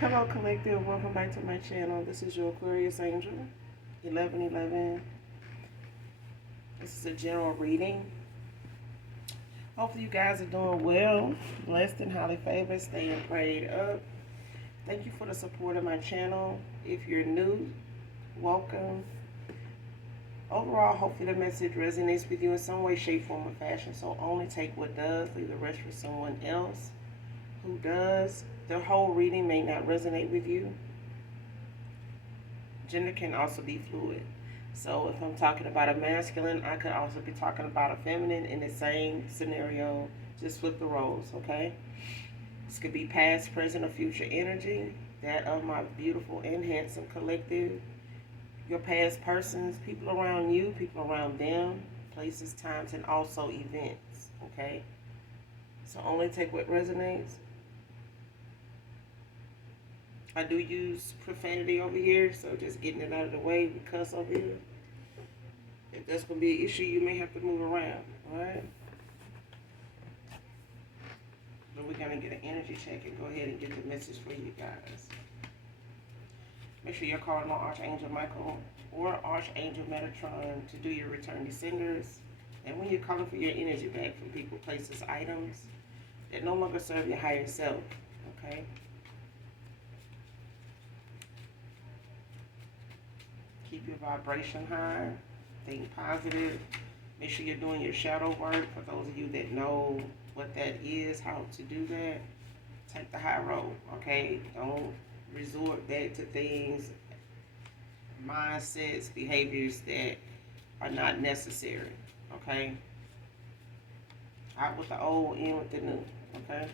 Hello, Collective. Welcome back to my channel. This is your Aquarius Angel, 1111. This is a general reading. Hopefully, you guys are doing well, blessed, and highly favored, staying prayed up. Thank you for the support of my channel. If you're new, welcome. Overall, hopefully, the message resonates with you in some way, shape, form, or fashion. So, only take what does, leave the rest for someone else who does. The whole reading may not resonate with you. Gender can also be fluid. So if I'm talking about a masculine, I could also be talking about a feminine in the same scenario. Just flip the roles, okay? This could be past, present, or future energy. That of my beautiful and handsome collective. Your past persons, people around you, people around them, places, times, and also events, okay? So only take what resonates. I do use profanity over here, so just getting it out of the way. We cuss over here. If that's going to be an issue, you may have to move around, alright? But we're going to get an energy check and go ahead and get the message for you guys. Make sure you're calling on Archangel Michael or Archangel Metatron to do your return descenders. And when you're calling for your energy back from people, places, items that no longer serve your higher self, okay? Keep your vibration high. Think positive. Make sure you're doing your shadow work. For those of you that know what that is, how to do that, take the high road, okay? Don't resort back to things, mindsets, behaviors that are not necessary, okay? Out with the old, in with the new, okay?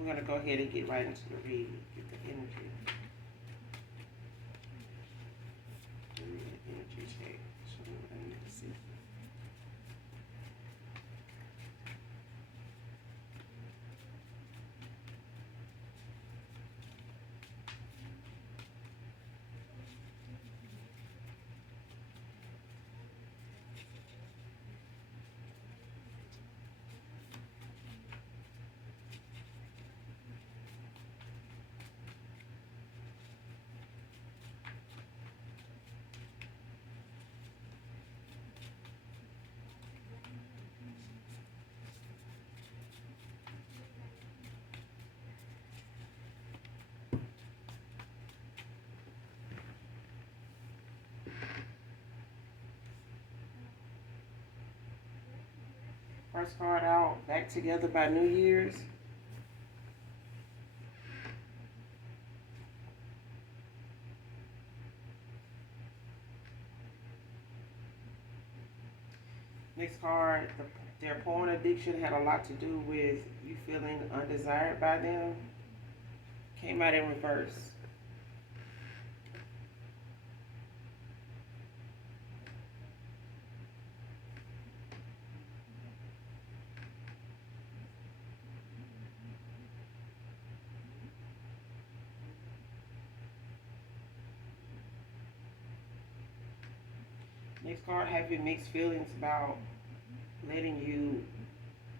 We're going to go ahead and get right into the reading. Get the energy. Energy check. Show me what I need to see. First card out, back together by New Year's. Next card, their porn addiction had a lot to do with you feeling undesired by them. Came out in reverse. Next card, having mixed feelings about letting you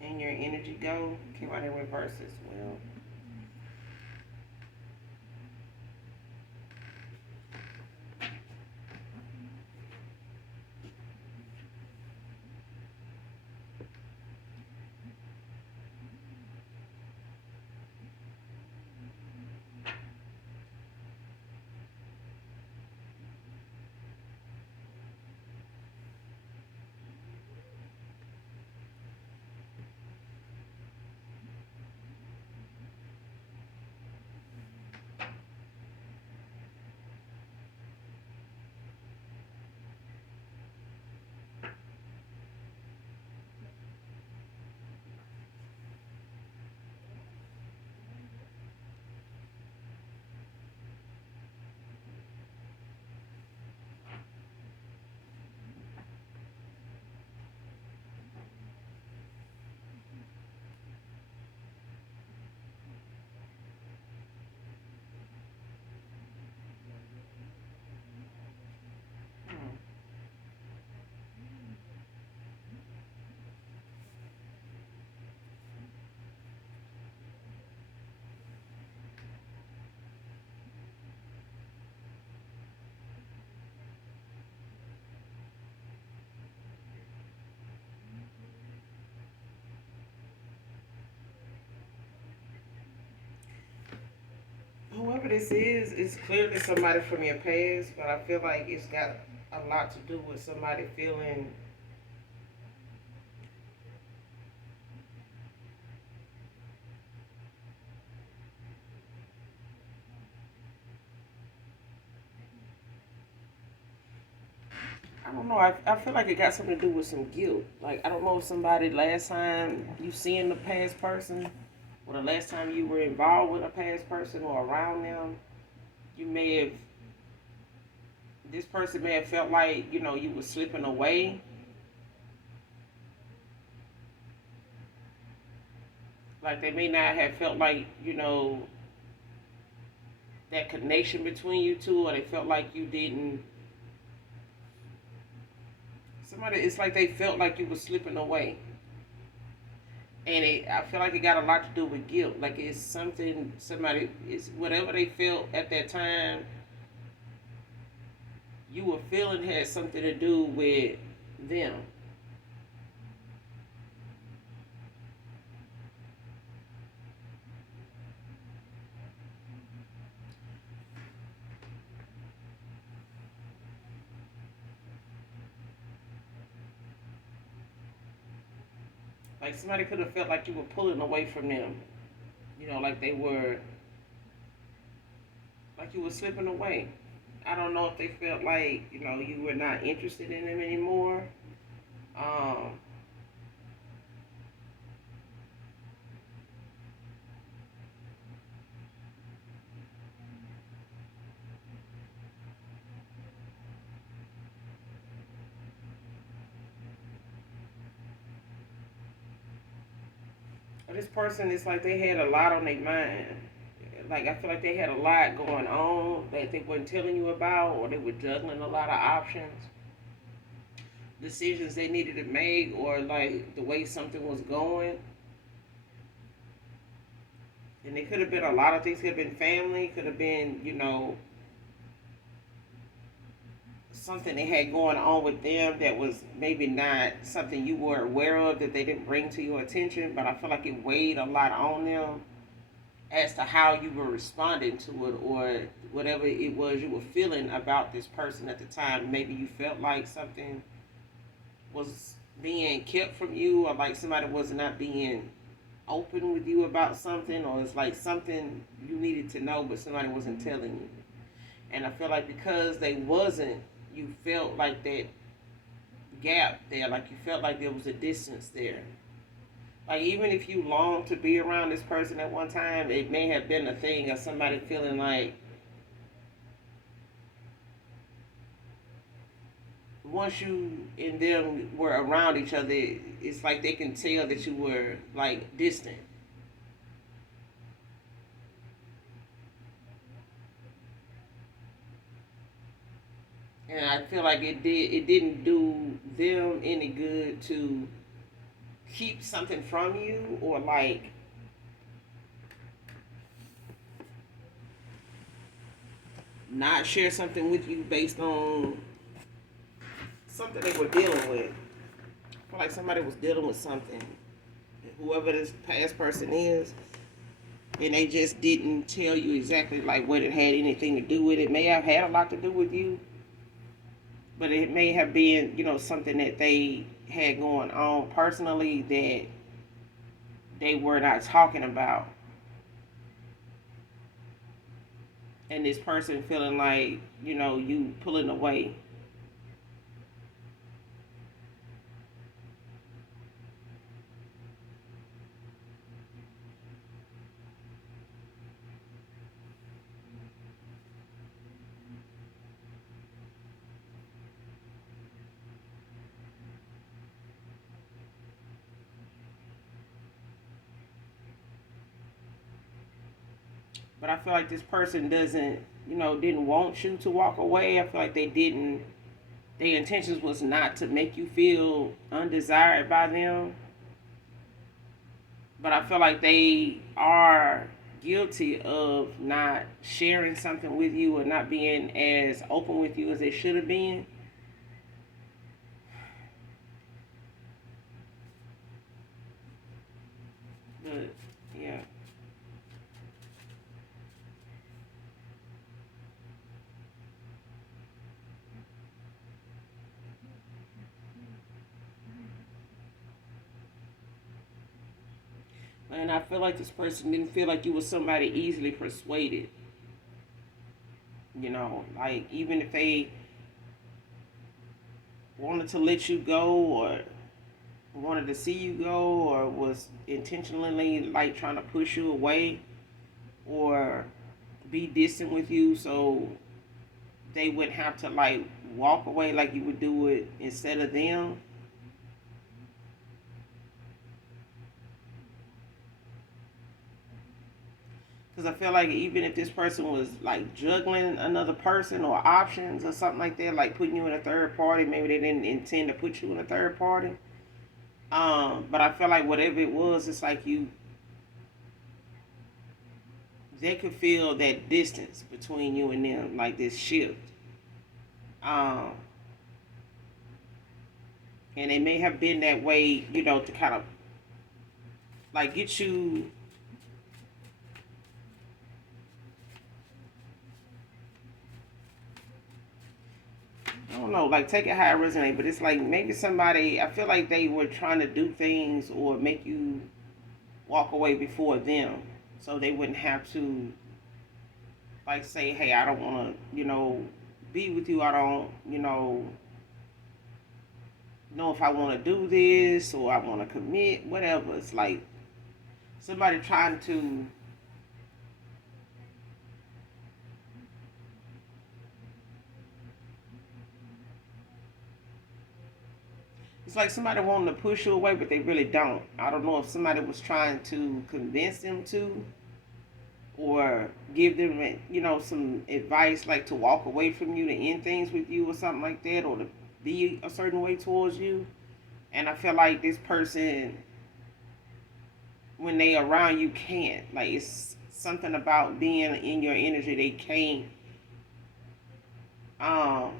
and your energy go. Came out in reverse as well. this is clearly somebody from your past, but I feel like it's got a lot to do with somebody feeling. I don't know. I feel like it got something to do with some guilt. Like, I don't know if somebody last time you seen the past person, or the last time you were involved with a past person or around them, you may have, this person may have felt like, you were slipping away. Like, they may not have felt like, that connection between you two, or they felt like you didn't. Somebody, it's like they felt like you were slipping away. And I feel like it got a lot to do with guilt. Like, it's something, somebody, it's whatever they felt at that time, you were feeling had something to do with them. Like, somebody could have felt like you were pulling away from them. Like they were, like you were slipping away. I don't know if they felt like, you were not interested in them anymore. Um, this person, it's like they had a lot on their mind. Like, I feel like they had a lot going on that they weren't telling you about, or they were juggling a lot of options, decisions they needed to make, or like the way something was going. And it could have been a lot of things. Could have been family. Could have been, something they had going on with them that was maybe not something you were aware of, that they didn't bring to your attention. But I feel like it weighed a lot on them as to how you were responding to it, or whatever it was you were feeling about this person at the time. Maybe you felt like something was being kept from you, or like somebody was not being open with you about something, or it's like something you needed to know but somebody wasn't telling you. And I feel like because they wasn't, you felt like that gap there, like you felt like there was a distance there. Like, even if you long to be around this person at one time, it may have been a thing of somebody feeling like once you and them were around each other, it's like they can tell that you were like distant. And I feel like it didn't do them any good to keep something from you, or like not share something with you based on something they were dealing with. I feel like somebody was dealing with something, whoever this past person is, and they just didn't tell you exactly like what it had anything to do with. It may have had a lot to do with you, but it may have been, something that they had going on personally that they were not talking about. And this person feeling like, you pulling away. But I feel like this person doesn't, didn't want you to walk away. I feel like they didn't, their intentions was not to make you feel undesired by them. But I feel like they are guilty of not sharing something with you, or not being as open with you as they should have been. But yeah. And I feel like this person didn't feel like you were somebody easily persuaded. Like even if they wanted to let you go or wanted to see you go or was intentionally like trying to push you away or be distant with you so they wouldn't have to like walk away like you would do it instead of them. Because I feel like even if this person was like juggling another person or options or something like that, like putting you in a third party, maybe they didn't intend to put you in a third party. But I feel like whatever it was, it's like they could feel that distance between you and them, like this shift. Um, and it may have been that way, to kind of like get you. I don't know, like take it how it resonates, but it's like maybe somebody. I feel like they were trying to do things or make you walk away before them, so they wouldn't have to like say, "Hey, I don't want to, be with you. I don't, know if I want to do this or I want to commit, whatever." It's like somebody trying to. It's like somebody wanting to push you away, but they really don't. I don't know if somebody was trying to convince them to, or give them, some advice, like to walk away from you, to end things with you, or something like that, or to be a certain way towards you. And I feel like this person, when they around you, can't. Like it's something about being in your energy. They can't. Um,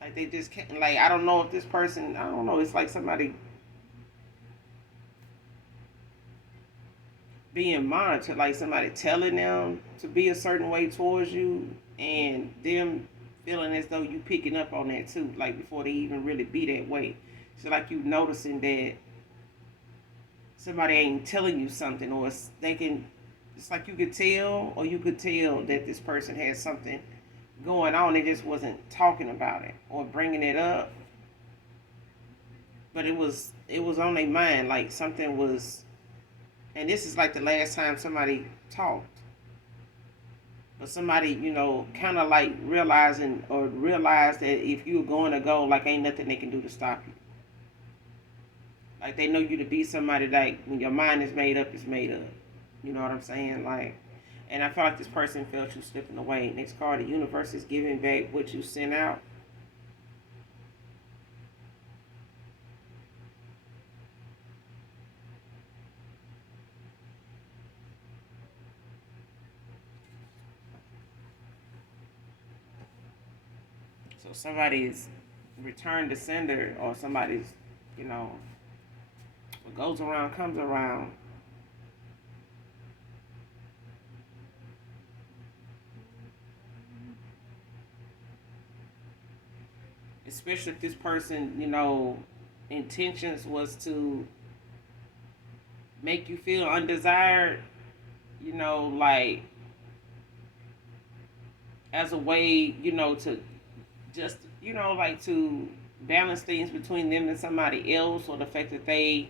like they just can't. Like I don't know if this person. I don't know. It's like somebody being monitored, like somebody telling them to be a certain way towards you, and them feeling as though you picking up on that too, like before they even really be that way. So like you noticing that somebody ain't telling you something, or they can. It's like you could tell, or you could tell that this person has something going on. They just wasn't talking about it or bringing it up, but it was on their mind. Like something was, and this is like the last time somebody talked. But somebody, kind of like realizing or realize that if you're going to go, like ain't nothing they can do to stop you. Like they know you to be somebody like when your mind is made up, it's made up. You know what I'm saying? Like, and I feel like this person felt you slipping away. Next card, the universe is giving back what you sent out. So somebody's returned to sender, or somebody's, you know, what goes around comes around. Especially if this person, intentions was to make you feel undesired, like as a way, to just, like to balance things between them and somebody else, or the fact that they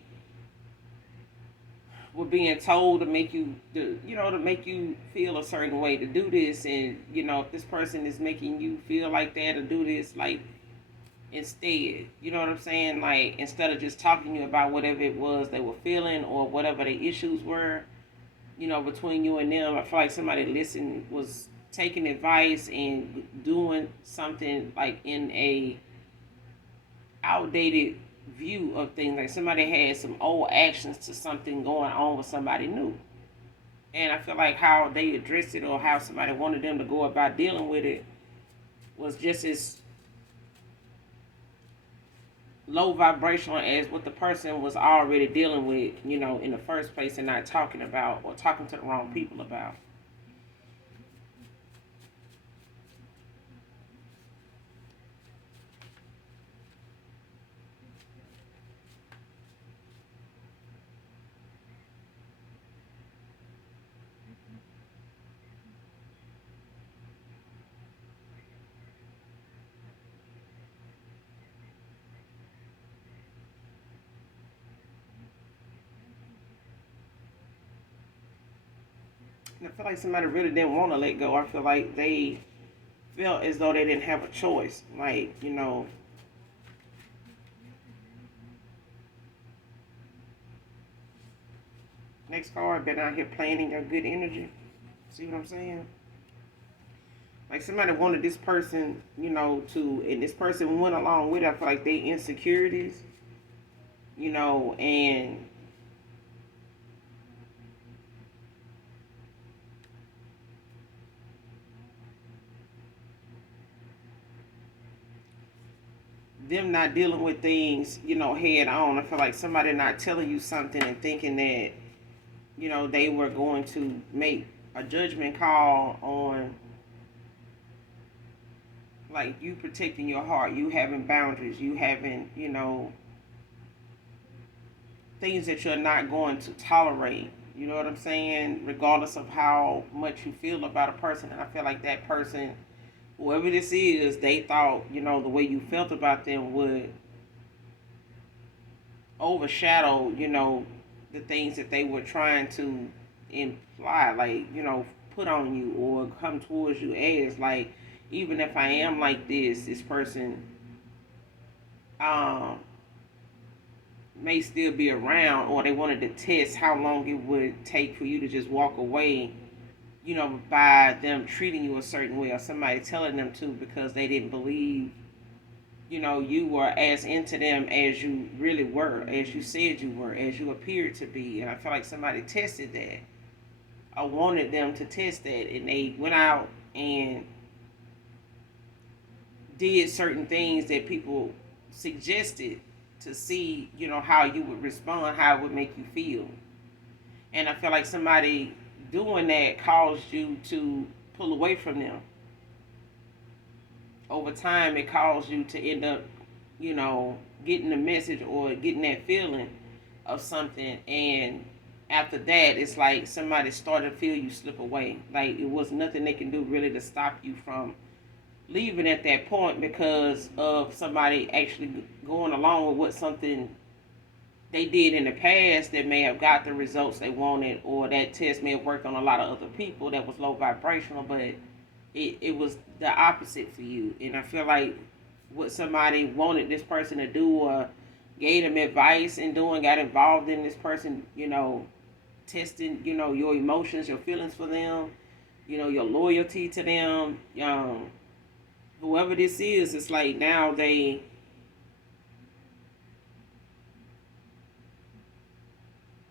were being told to make you, to make you feel a certain way to do this. And, if this person is making you feel like that to do this, like, instead, you know what I'm saying? Like, instead of just talking to you about whatever it was they were feeling or whatever the issues were, between you and them, I feel like somebody listened, was taking advice and doing something like in a outdated view of things. Like somebody had some old actions to something going on with somebody new. And I feel like how they addressed it or how somebody wanted them to go about dealing with it was just as low vibrational as what the person was already dealing with, in the first place, and not talking about or talking to the wrong people about. I feel like somebody really didn't want to let go. I feel like they felt as though they didn't have a choice. Like, next card, been out here playing in your good energy. See what I'm saying? Like somebody wanted this person, and this person went along with it. I feel like they insecurities, and them not dealing with things, head on. I feel like somebody not telling you something and thinking that, they were going to make a judgment call on like you protecting your heart, you having boundaries, you having, things that you're not going to tolerate. You know what I'm saying? Regardless of how much you feel about a person. And I feel like that person, whoever this is, they thought, the way you felt about them would overshadow, the things that they were trying to imply, like, put on you or come towards you as, like, even if I am like this person um may still be around, or they wanted to test how long it would take for you to just walk away, by them treating you a certain way or somebody telling them to because they didn't believe, you were as into them as you really were, as you said you were, as you appeared to be. And I feel like somebody tested that. I wanted them to test that, and they went out and did certain things that people suggested to see, how you would respond, how it would make you feel. And I feel like somebody doing that caused you to pull away from them. Over time, it caused you to end up, getting the message or getting that feeling of something. And after that, it's like somebody started to feel you slip away. Like it was nothing they can do really to stop you from leaving at that point because of somebody actually going along with what something they did in the past that may have got the results they wanted, or that test may have worked on a lot of other people that was low vibrational, but it was the opposite for you. And I feel like what somebody wanted this person to do or gave them advice in doing, got involved in this person, testing, your emotions, your feelings for them, your loyalty to them. Whoever this is, it's like now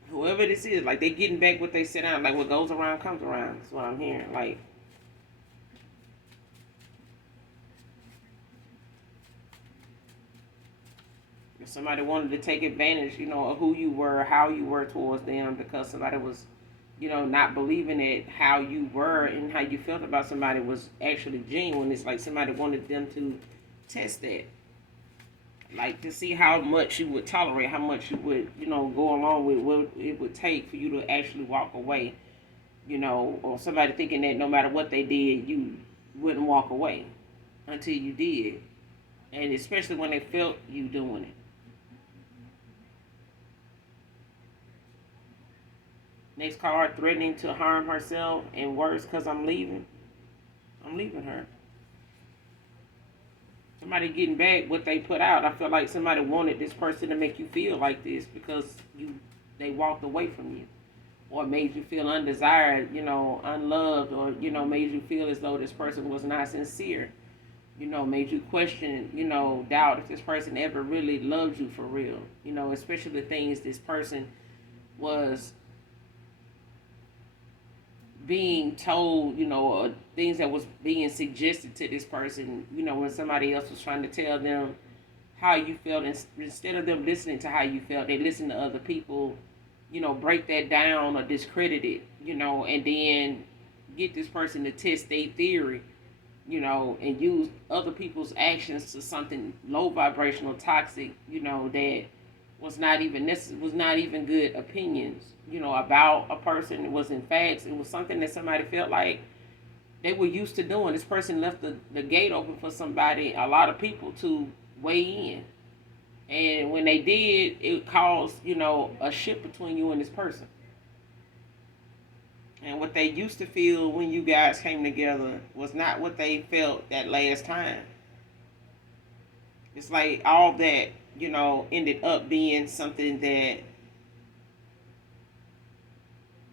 whoever this is, like they getting back what they set out. Like what goes around comes around. That's what I'm hearing. Like if somebody wanted to take advantage, of who you were, how you were towards them, because somebody was, not believing that how you were and how you felt about somebody was actually genuine. It's like somebody wanted them to test that. Like to see how much you would tolerate, how much you would, go along with what it would take for you to actually walk away, or somebody thinking that no matter what they did, you wouldn't walk away until you did. And especially when they felt you doing it. Next card, threatening to harm herself and worse because I'm leaving. I'm leaving her. Somebody getting back what they put out. I feel like somebody wanted this person to make you feel like this because they walked away from you, or made you feel undesired, unloved, or made you feel as though this person was not sincere. Made you question, doubt if this person ever really loved you for real. Especially the things this person was being told, or things that was being suggested to this person, when somebody else was trying to tell them how you felt, instead of them listening to how you felt, they listened to other people, break that down or discredit it, and then get this person to test their theory, and use other people's actions to something low vibrational, toxic, that was not even was not even good opinions, about a person. It was in facts. It was something that somebody felt like they were used to doing. This person left the gate open for somebody, a lot of people, to weigh in. And when they did, it caused, a shift between you and this person. And what they used to feel when you guys came together was not what they felt that last time. It's like all that, ended up being something that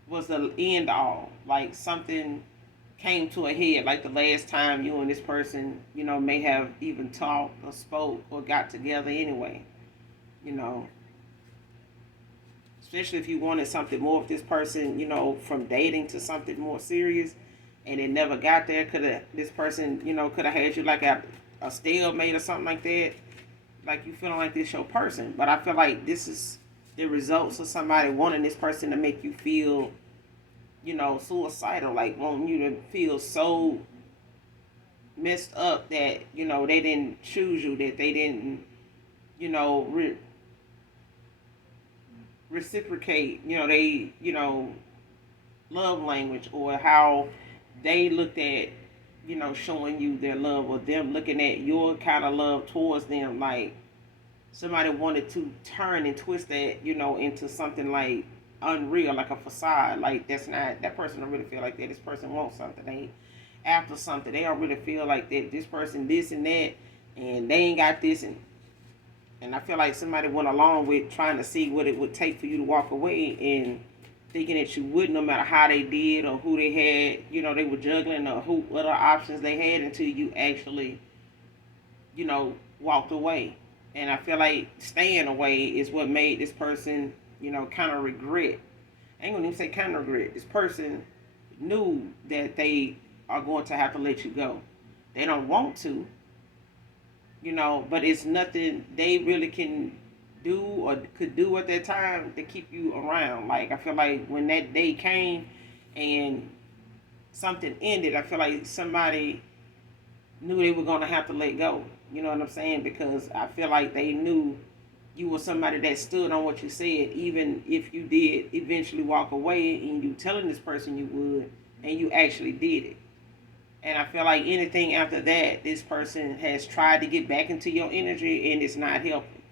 was the end all. Like something came to a head, like the last time you and this person, may have even talked or spoke or got together anyway. You know, especially if you wanted something more with this person, from dating to something more serious, and it never got there. Could have this person, could have had you like a stalemate or something like that. Like you feeling like this your person, but I feel like this is the results of somebody wanting this person to make you feel, suicidal, like wanting you to feel so messed up that they didn't choose you, that they didn't, you know, reciprocate, they, love language, or how they looked at, showing you their love, or them looking at your kind of love towards them. Like somebody wanted to turn and twist that, into something like unreal, like a facade. Like that's not, that person don't really feel like that. This person wants something. They after something. They don't really feel like that. This person this and that, and they ain't got this. And I feel like somebody went along with trying to see what it would take for you to walk away, and thinking that you would, no matter how they did or who they had, they were juggling, or who other options they had, until you actually, walked away. And I feel like staying away is what made this person, kind of regret. I ain't gonna even say kind of regret. This person knew that they are going to have to let you go. They don't want to, but it's nothing they really can do or could do at that time to keep you around. Like I feel like when that day came and something ended, I feel like somebody knew they were gonna have to let go. You know what I'm saying? Because I feel like they knew you were somebody that stood on what you said, even if you did eventually walk away and you telling this person you would, and you actually did it. And I feel like anything after that, this person has tried to get back into your energy, and it's not helping.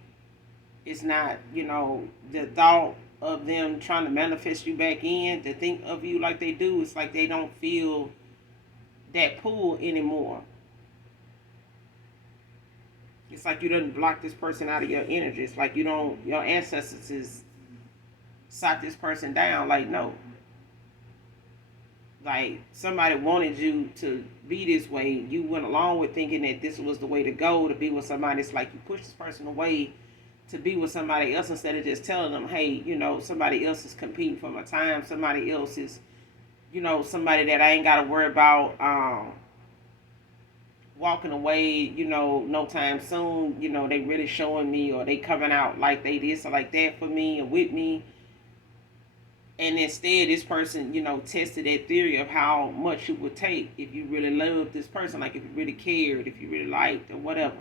It's not, the thought of them trying to manifest you back in, to think of you like they do. It's like they don't feel that pull anymore. It's like you didn't block this person out of your energy. It's like your ancestors is sought this person down. Like, no. Like, somebody wanted you to be this way. You went along with thinking that this was the way to go, to be with somebody. It's like you push this person away to be with somebody else, instead of just telling them, hey, somebody else is competing for my time. Somebody else is, somebody that I ain't got to worry about walking away, no time soon. They really showing me, or they coming out like they this or like that for me or with me. And instead, this person, tested that theory of how much it would take if you really loved this person, like if you really cared, if you really liked, or whatever.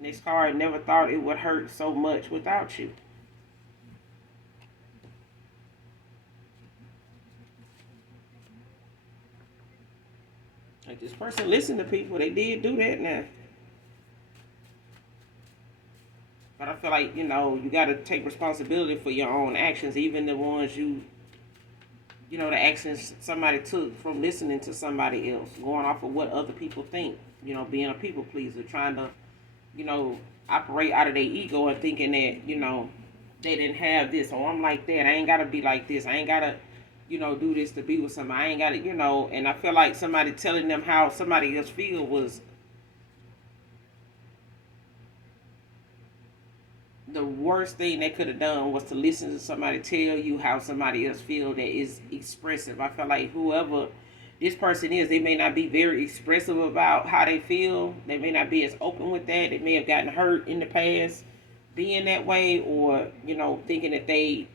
This card never thought it would hurt so much without you. Like this person listened to people, they did do that now. But I feel like, you got to take responsibility for your own actions, even the ones the actions somebody took from listening to somebody else, going off of what other people think, being a people pleaser, trying to, operate out of their ego and thinking that, they didn't have this, or I'm like that, I ain't got to be like this, I ain't got to, do this to be with somebody, I ain't got to, and I feel like somebody telling them how somebody else feel was the worst thing they could have done, was to listen to somebody tell you how somebody else feel that is expressive. I feel like whoever this person is, they may not be very expressive about how they feel. They may not be as open with that. They may have gotten hurt in the past being that way, or, thinking that they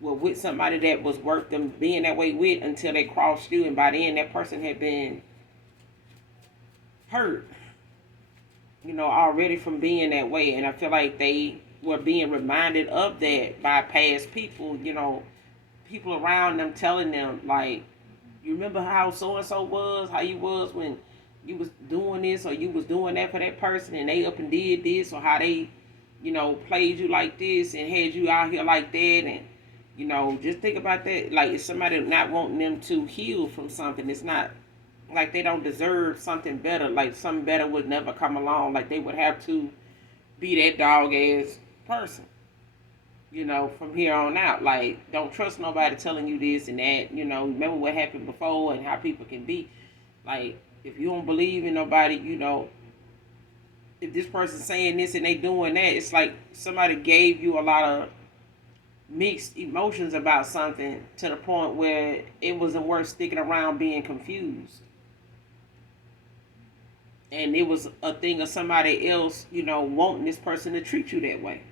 were with somebody that was worth them being that way with, until they crossed you, and by then that person had been hurt, already from being that way. And I feel like they were being reminded of that by past people, people around them telling them, like, you remember how so and so was, how you was when you was doing this or you was doing that for that person, and they up and did this, or how they, played you like this and had you out here like that, and Just think about that. Like, if somebody not wanting them to heal from something, it's not like they don't deserve something better. Like, something better would never come along. Like, they would have to be that dog ass person, from here on out. Like, don't trust nobody telling you this and that. Remember what happened before and how people can be. Like, if you don't believe in nobody, if this person's saying this and they doing that, it's like somebody gave you a lot of mixed emotions about something to the point where it wasn't worth sticking around being confused. And it was a thing of somebody else, wanting this person to treat you that way.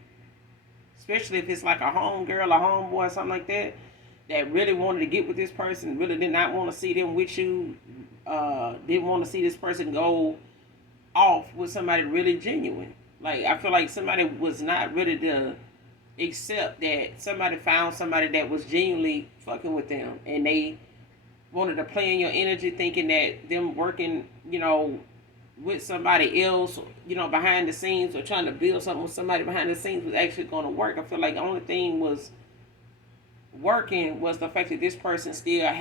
Especially if it's like a homegirl, a homeboy, something like that really wanted to get with this person, really did not want to see them with you, didn't want to see this person go off with somebody really genuine. Like, I feel like somebody was not ready to accept that somebody found somebody that was genuinely fucking with them, and they wanted to play in your energy, thinking that them working, with somebody else, behind the scenes, or trying to build something with somebody behind the scenes was actually going to work. I feel like the only thing was working was the fact that this person still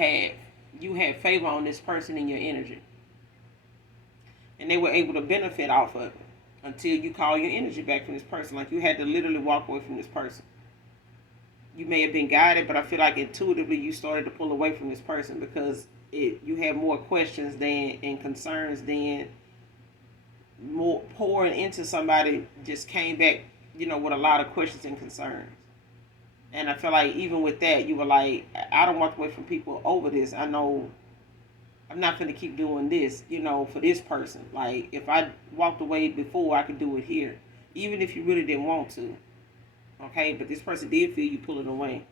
you had favor on this person in your energy. And they were able to benefit off of it until you call your energy back from this person. Like, you had to literally walk away from this person. You may have been guided, but I feel like intuitively you started to pull away from this person because you had more questions and concerns than more pouring into somebody just came back, with a lot of questions and concerns. And I feel like even with that, you were like, I don't walk away from people over this. I know I'm not going to keep doing this, for this person. Like, if I walked away before, I could do it here. Even if you really didn't want to. Okay? But this person did feel you pulling away.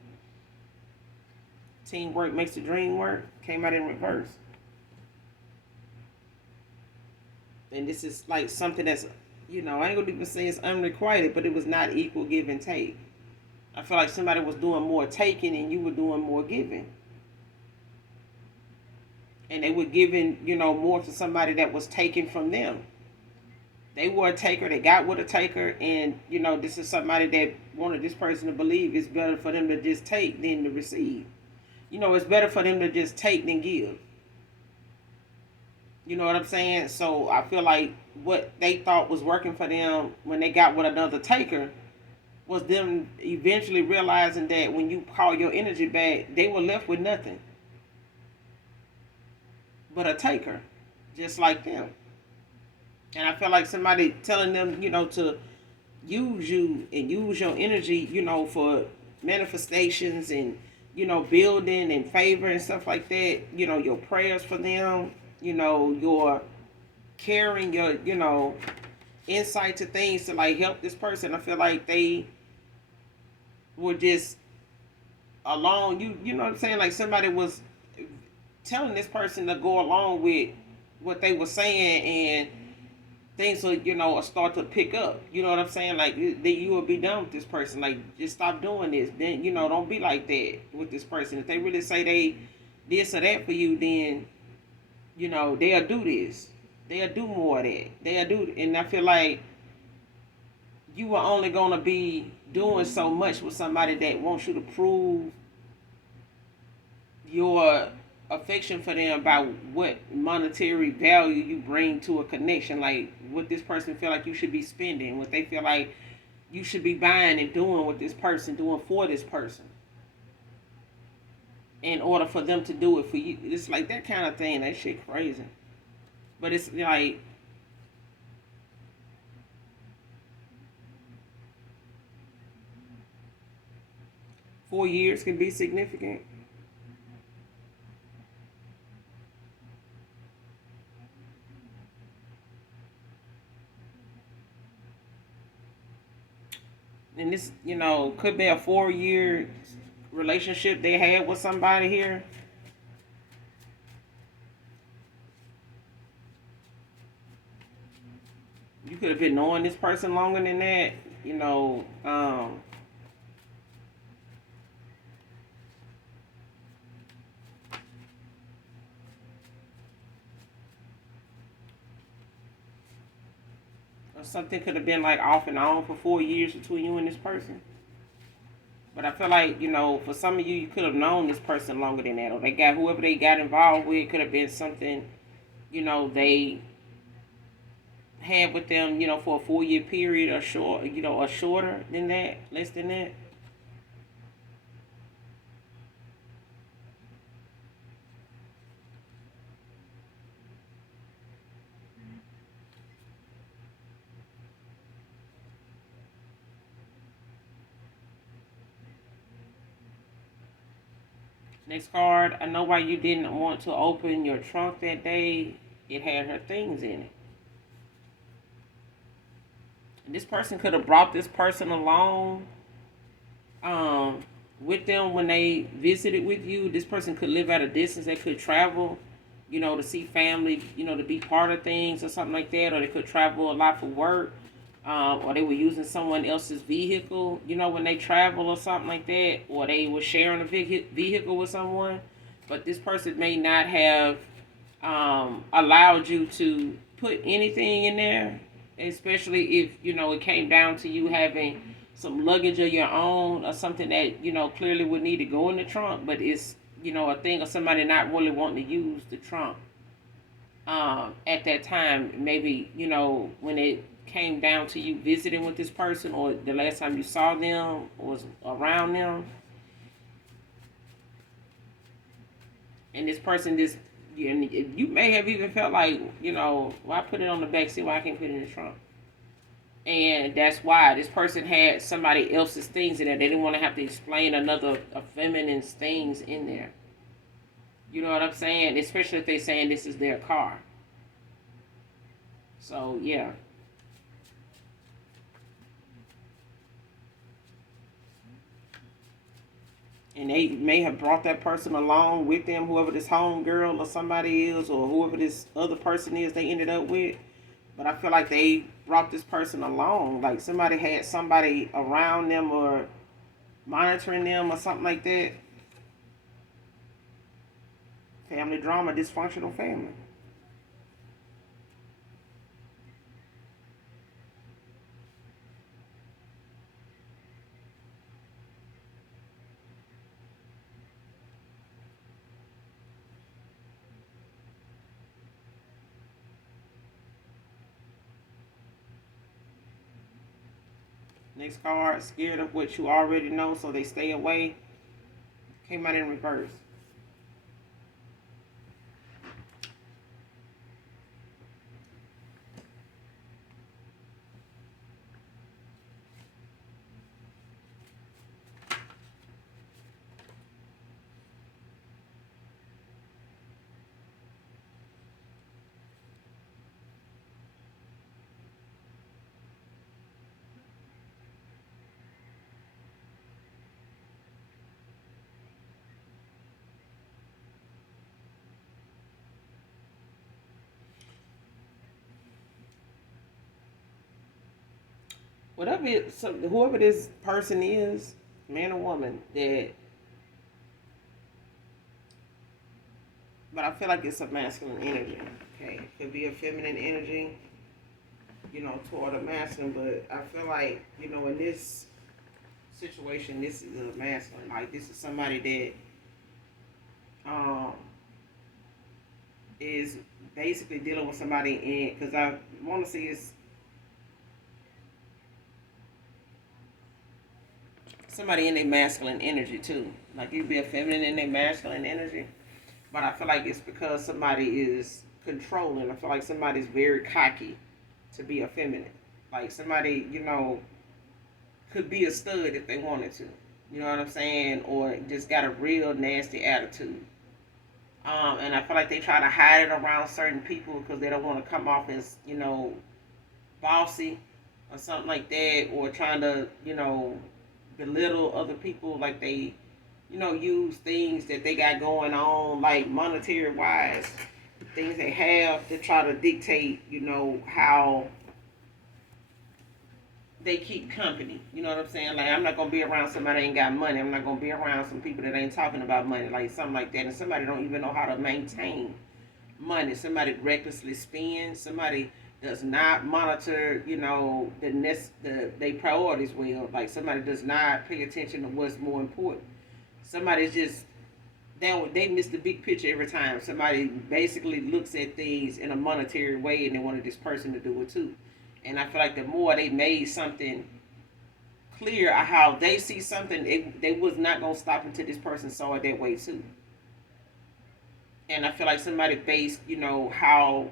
Teamwork makes the dream work. Came out in reverse. And this is like something that's, I ain't going to even say it's unrequited, but it was not equal give and take. I feel like somebody was doing more taking and you were doing more giving. And they were giving, more to somebody that was taken from them. They were a taker. They got with a taker. And, this is somebody that wanted this person to believe it's better for them to just take than to receive. It's better for them to just take than give. You know what I'm saying? So I feel like what they thought was working for them when they got with another taker was them eventually realizing that when you call your energy back, they were left with nothing but a taker, just like them. And I feel like somebody telling them, to use you and use your energy, for manifestations and, building and favor and stuff like that, your prayers for them, your caring, your, insight to things to like help this person. I feel like they were just along, you know what I'm saying? Like, somebody was telling this person to go along with what they were saying, and things will, start to pick up. You know what I'm saying? Like, you will be done with this person. Like, just stop doing this. Then, don't be like that with this person. If they really say they this or that for you, then, they'll do this. They'll do more of that. They'll do, and I feel like you are only going to be doing so much with somebody that wants you to prove your affection for them by what monetary value you bring to a connection. Like, what this person feel like you should be spending, what they feel like you should be buying and doing with this person, doing for this person, in order for them to do it for you. It's like that kind of thing. That shit crazy. But it's like, 4 years can be significant. And this, could be a 4-year relationship they had with somebody here. You could have been knowing this person longer than that, or something could have been like off and on for 4 years between you and this person. But I feel like, for some of you, you could have known this person longer than that. Or they got, whoever they got involved with could have been something, they had with them, for a 4 year period or short, or shorter than that, less than that. Next card, I know why you didn't want to open your trunk that day. It had her things in it. And this person could have brought this person along um, with them when they visited with you. This person could live at a distance. They could travel, to see family, to be part of things or something like that. Or they could travel a lot for work. Or they were using someone else's vehicle, when they travel or something like that. Or they were sharing a vehicle with someone. But this person may not have allowed you to put anything in there, especially if it came down to you having some luggage of your own or something that clearly would need to go in the trunk, but it's a thing of somebody not really wanting to use the trunk at that time. Maybe when it came down to you visiting with this person, or the last time you saw them was around them, and this person just you may have even felt like, why put it on the back seat? Why I can't put it in the trunk? And that's why this person had somebody else's things in there. They didn't want to have to explain another a feminine's things in there. You know what I'm saying? Especially if they're saying this is their car. So yeah. And they may have brought that person along with them, whoever this home girl or somebody is, or whoever this other person is they ended up with. But I feel like they brought this person along. Like somebody had somebody around them or monitoring them or something like that. Family drama, dysfunctional family. Next card, scared of what you already know, so they stay away. Came out in reverse. Whoever this person is, man or woman, but I feel like it's a masculine energy. Okay, it could be a feminine energy, toward a masculine, but I feel like, in this situation, this is a masculine. Like this is somebody that is basically dealing with somebody in, because I want to see it's somebody in their masculine energy too. Like you be a feminine in their masculine energy, but I feel like it's because somebody is controlling. I feel like somebody's very cocky to be a feminine. Like somebody, could be a stud if they wanted to. You know what I'm saying? Or just got a real nasty attitude. And I feel like they try to hide it around certain people because they don't want to come off as, bossy or something like that, or trying to, belittle other people. Like they, use things that they got going on, like monetary wise, things they have to try to dictate, how they keep company. You know what I'm saying? Like I'm not gonna be around somebody that ain't got money. I'm not gonna be around some people that ain't talking about money, like something like that. And somebody don't even know how to maintain money. Somebody recklessly spends. Somebody does not monitor, they priorities well. Like somebody does not pay attention to what's more important. Somebody's just they miss the big picture every time. Somebody basically looks at things in a monetary way, and they wanted this person to do it too. And I feel like the more they made something clear how they see something, they was not gonna stop until this person saw it that way too. And I feel like somebody based, how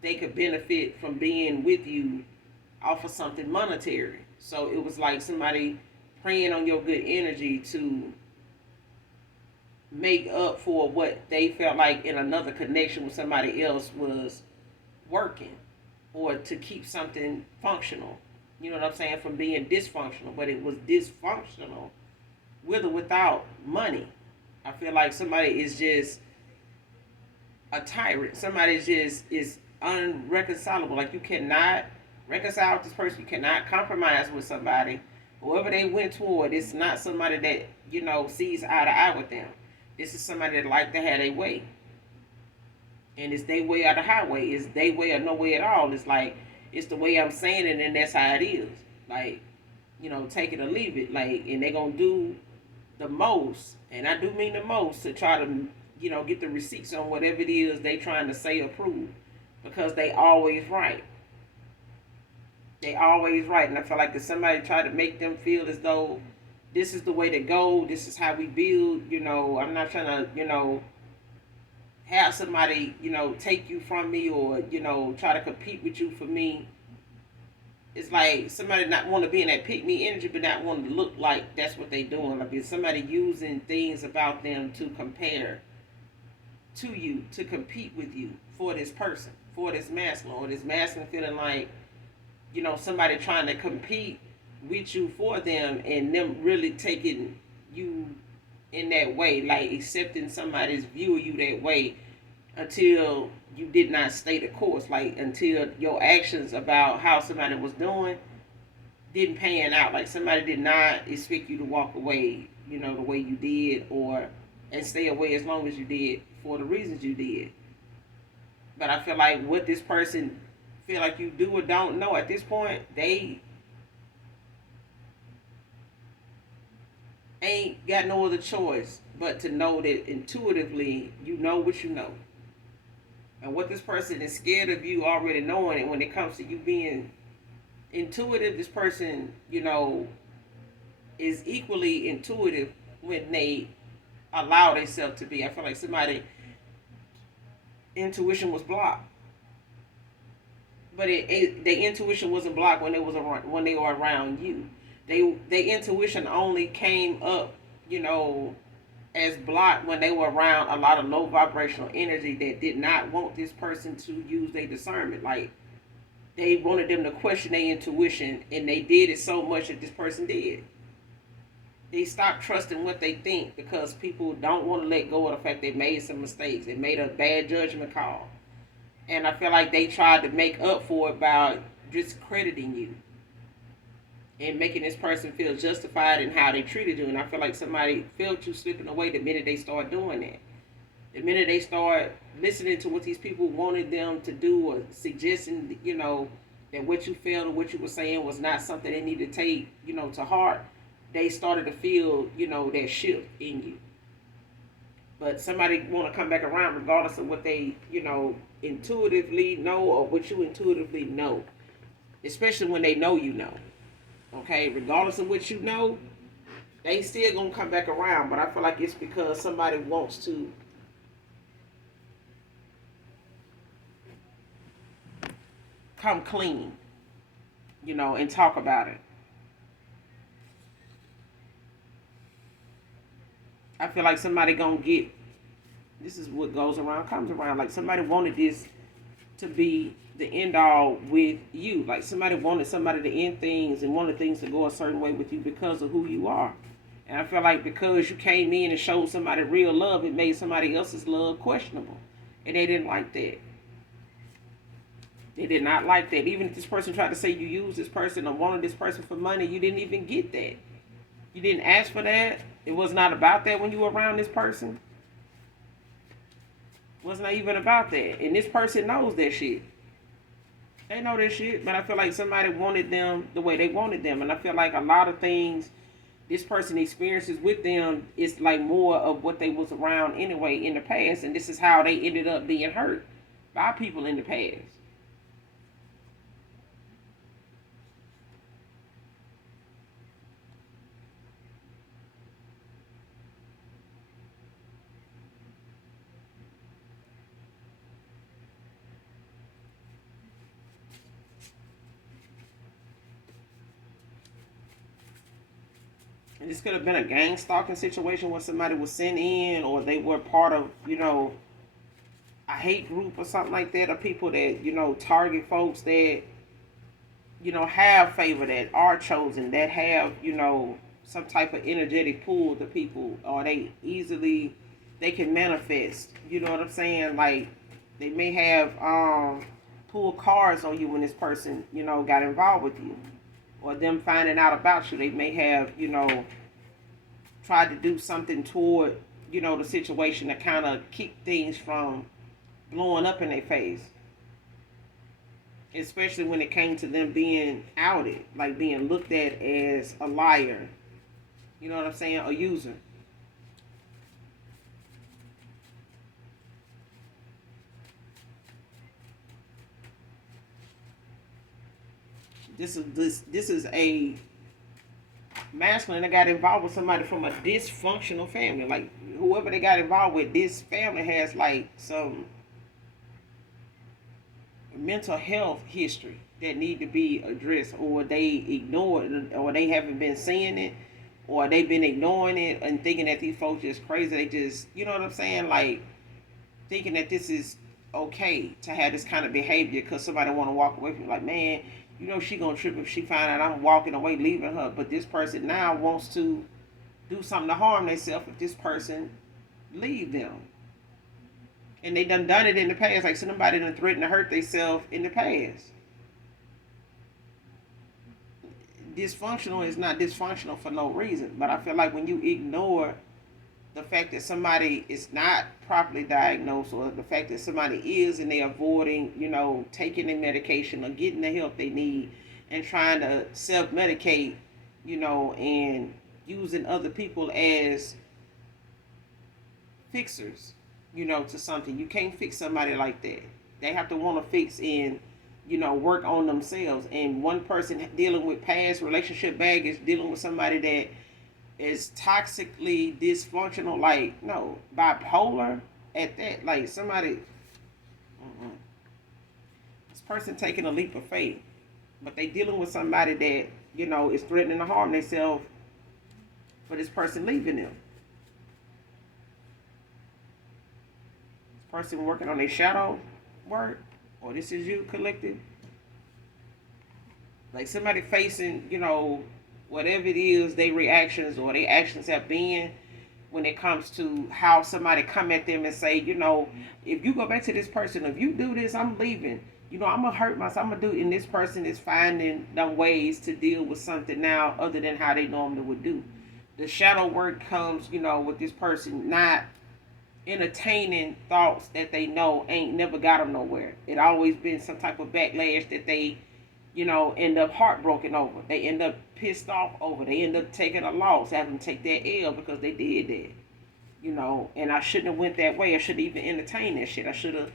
they could benefit from being with you off of something monetary. So it was like somebody preying on your good energy to make up for what they felt like in another connection with somebody else was working, or to keep something functional. You know what I'm saying? From being dysfunctional, but it was dysfunctional with or without money. I feel like somebody is just a tyrant. Somebody is unreconcilable. Like you cannot reconcile with this person. You cannot compromise with somebody. Whoever they went toward, it's not somebody that sees eye to eye with them. This is somebody that like to have their way, and it's their way or the highway. It's their way or no way at all. It's like it's the way I'm saying it, and that's how it is. Like take it or leave it. Like, and they gonna do the most, and I do mean the most, to try to get the receipts on whatever it is they trying to say or prove, because they always right. They always right, and I feel like if somebody try to make them feel as though this is the way to go, this is how we build, I'm not trying to, have somebody, take you from me, or, try to compete with you for me. It's like somebody not want to be in that pick me energy, but not want to look like that's what they doing. Like it's somebody using things about them to compare to you, to compete with you for this person, for this masculine, or this masculine feeling like, somebody trying to compete with you for them, and them really taking you in that way, like accepting somebody's view of you that way, until you did not stay the course, like until your actions about how somebody was doing didn't pan out, like somebody did not expect you to walk away, the way you did, or and stay away as long as you did for the reasons you did. But I feel like what this person feel like you do or don't know at this point, they ain't got no other choice but to know that intuitively you know what you know. And what this person is scared of you already knowing, and when it comes to you being intuitive, this person, is equally intuitive when they allow themselves to be. I feel like somebody intuition was blocked, but their intuition wasn't blocked when they were around you. Their intuition only came up, as blocked when they were around a lot of low vibrational energy that did not want this person to use their discernment. Like they wanted them to question their intuition, and they did it so much that this person did. They stopped trusting what they think because people don't want to let go of the fact they made some mistakes. They made a bad judgment call. And I feel like they tried to make up for it by discrediting you and making this person feel justified in how they treated you. And I feel like somebody felt you slipping away the minute they start doing that. The minute they start listening to what these people wanted them to do, or suggesting, that what you felt or what you were saying was not something they need to take, to heart, they started to feel, that shift in you. But somebody want to come back around regardless of what they, intuitively know, or what you intuitively know. Especially when they know you know. Okay, regardless of what you know, they still gonna come back around. But I feel like it's because somebody wants to come clean, and talk about it. I feel like somebody gonna get, this is what goes around comes around. Like somebody wanted this to be the end all with you. Like somebody wanted somebody to end things and wanted things to go a certain way with you because of who you are. And I feel like because you came in and showed somebody real love, it made somebody else's love questionable. And they didn't like that. They did not like that. Even if this person tried to say you used this person or wanted this person for money, you didn't even get that. You didn't ask for that. It was not about that when you were around this person. It was not even about that. And this person knows that shit. They know this shit, but I feel like somebody wanted them the way they wanted them, and I feel like a lot of things this person experiences with them is like more of what they was around anyway in the past, and this is how they ended up being hurt by people in the past. And this could have been a gang stalking situation where somebody was sent in, or they were part of, a hate group or something like that, or people that, target folks that, have favor, that are chosen, that have, some type of energetic pull to people, or they can manifest. You know what I'm saying? Like, they may have pulled cards on you when this person, got involved with you, or them finding out about you. They may have, tried to do something toward, the situation to kind of keep things from blowing up in their face. Especially when it came to them being outed, like being looked at as a liar. You know what I'm saying? A user. This is a masculine that got involved with somebody from a dysfunctional family. Like, whoever they got involved with, this family has like some mental health history that need to be addressed, or they ignored, or they haven't been seeing it, or they've been ignoring it and thinking that these folks just crazy. They just, you know what I'm saying, like thinking that this is okay to have this kind of behavior because somebody want to walk away from you. Like, man, she gonna trip if she find out I'm walking away leaving her. But this person now wants to do something to harm themselves if this person leave them. And they done it in the past. Like, somebody done threatened to hurt themselves in the past. Dysfunctional is not dysfunctional for no reason. But I feel like when you ignore the fact that somebody is not properly diagnosed, or the fact that somebody is and they're avoiding, taking their medication or getting the help they need, and trying to self-medicate, and using other people as fixers, to something. You can't fix somebody like that. They have to want to fix and, work on themselves. And one person dealing with past relationship baggage, dealing with somebody that is toxically dysfunctional, like, no, bipolar at that, like somebody, this person taking a leap of faith, but they dealing with somebody that, is threatening to harm themselves for this person leaving them. Person working on their shadow work, or this is you collective. Like, somebody facing, whatever it is, their reactions or their actions have been when it comes to how somebody come at them and say, if you go back to this person, if you do this, I'm leaving. I'm gonna hurt myself. I'm gonna do it. And this person is finding them ways to deal with something now other than how they normally would do. The shadow work comes, with this person not entertaining thoughts that they know ain't never got them nowhere. It always been some type of backlash that they, end up heartbroken over. They end up pissed off over. They end up taking a loss, having to take that L because they did that. And I shouldn't have went that way. I should have even entertained that shit. I should have,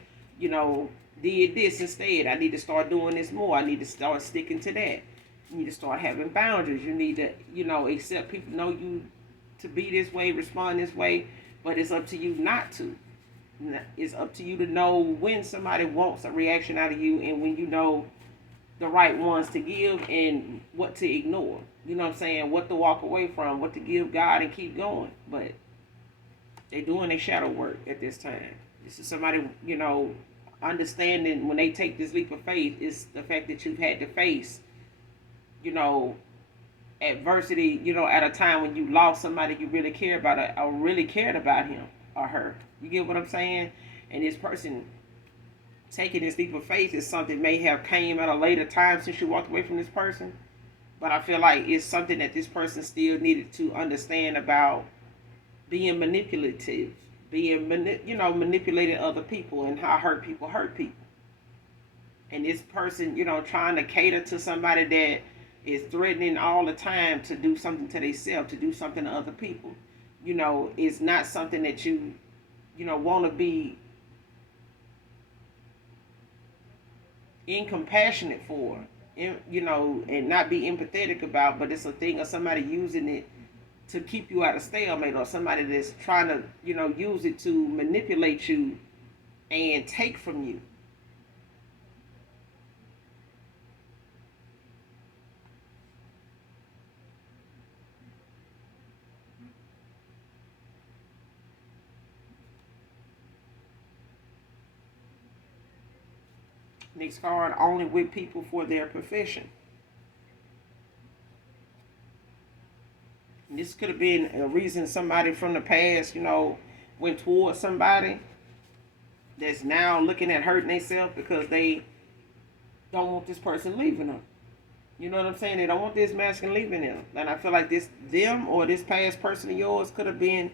did this instead. I need to start doing this more. I need to start sticking to that. You need to start having boundaries. You need to, accept people know you to be this way, respond this way, but it's up to you not to. It's up to you to know when somebody wants a reaction out of you, and when you know the right ones to give and what to ignore. You know what I'm saying? What to walk away from, what to give God and keep going. But they're doing their shadow work at this time. This is somebody, understanding when they take this leap of faith is the fact that you've had to face, adversity, at a time when you lost somebody you really care about, or really cared about him or her. You get what I'm saying? And this person taking this leap of faith is something may have came at a later time since you walked away from this person. But I feel like it's something that this person still needed to understand about being manipulative, being manipulating other people, and how hurt people hurt people. and this person, trying to cater to somebody that is threatening all the time to do something to themselves, to do something to other people, is not something that want to be incompassionate for, and not be empathetic about, but it's a thing of somebody using it to keep you at a stalemate, or somebody that's trying to, use it to manipulate you and take from you. Next card, only with people for their profession. This could have been a reason somebody from the past, went towards somebody that's now looking at hurting themselves because they don't want this person leaving them. You know what I'm saying? They don't want this masculine leaving them. And I feel like them or this past person of yours could have been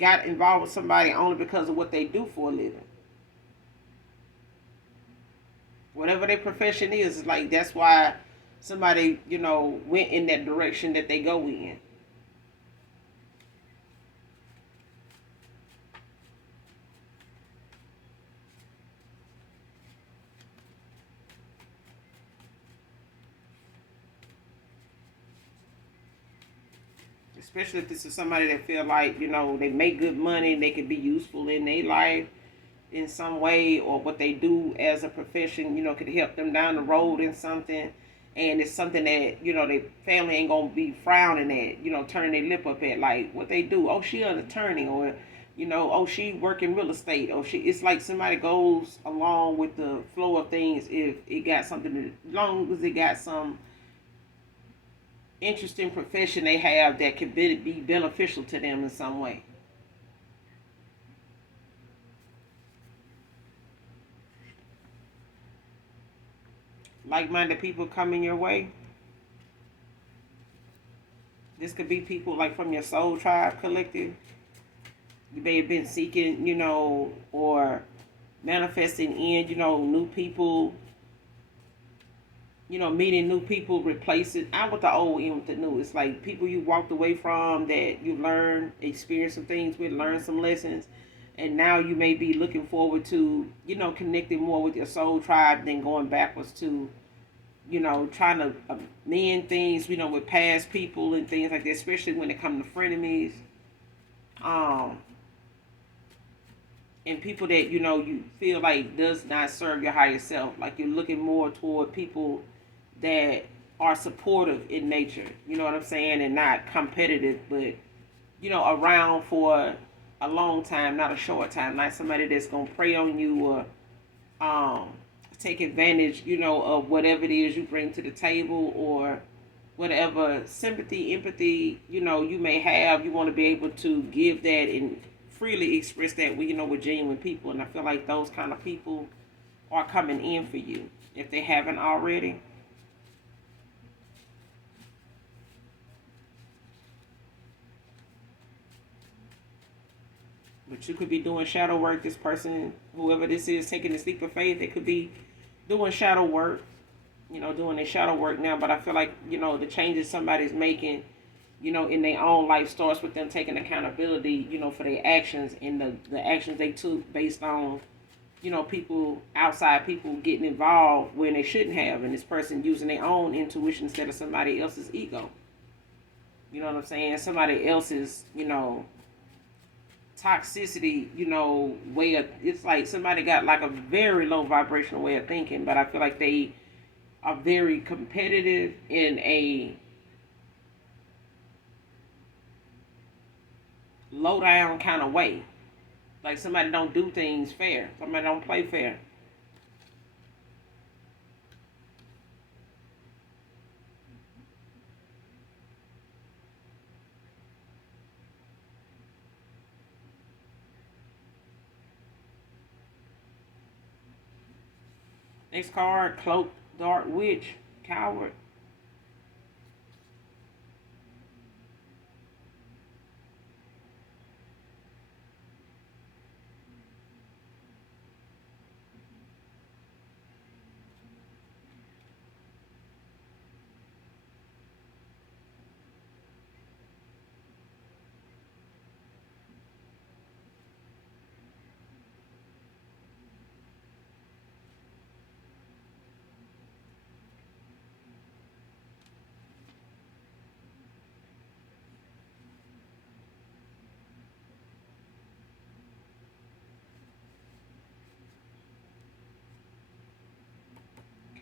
got involved with somebody only because of what they do for a living. Whatever their profession is, like that's why somebody, went in that direction that they go in. Especially if this is somebody that feel like, they make good money, they could be useful in their life in some way, or what they do as a profession, could help them down the road in something. And it's something that, their family ain't gonna be frowning at, turning their lip up at, like what they do. Oh, she an attorney, or, oh, she working real estate, or it's like somebody goes along with the flow of things if it got something, as long as it got some interesting profession they have that could be beneficial to them in some way. Like-minded people coming your way. This could be people like from your soul tribe collective. You may have been seeking, or manifesting in, new people, meeting new people, replacing out with the old, in with the new. It's like people you walked away from that you learned, experienced some things with, learned some lessons, and now you may be looking forward to, connecting more with your soul tribe than going backwards to, trying to amend things, with past people and things like that, especially when it comes to frenemies. Um, and people that, you feel like does not serve your higher self. Like you're looking more toward people that are supportive in nature, you know what I'm saying, and not competitive, but, around for a long time, not a short time, not somebody that's gonna prey on you, or um, take advantage, of whatever it is you bring to the table, or whatever sympathy, empathy, you may have. You want to be able to give that and freely express that with, with genuine people. And I feel like those kind of people are coming in for you if they haven't already. But you could be doing shadow work. This person, whoever this is, taking the leap of faith, they could be doing shadow work, doing their shadow work now. But I feel like, the changes somebody's making, in their own life starts with them taking accountability, for their actions, and the actions they took based on, people, outside people getting involved when they shouldn't have. And this person using their own intuition instead of somebody else's ego. You know what I'm saying? Somebody else's, toxicity, way of, it's like somebody got like a very low vibrational way of thinking, but I feel like they are very competitive in a low down kind of way. Like somebody don't do things fair. Somebody don't play fair. Next card, cloaked dark witch, coward.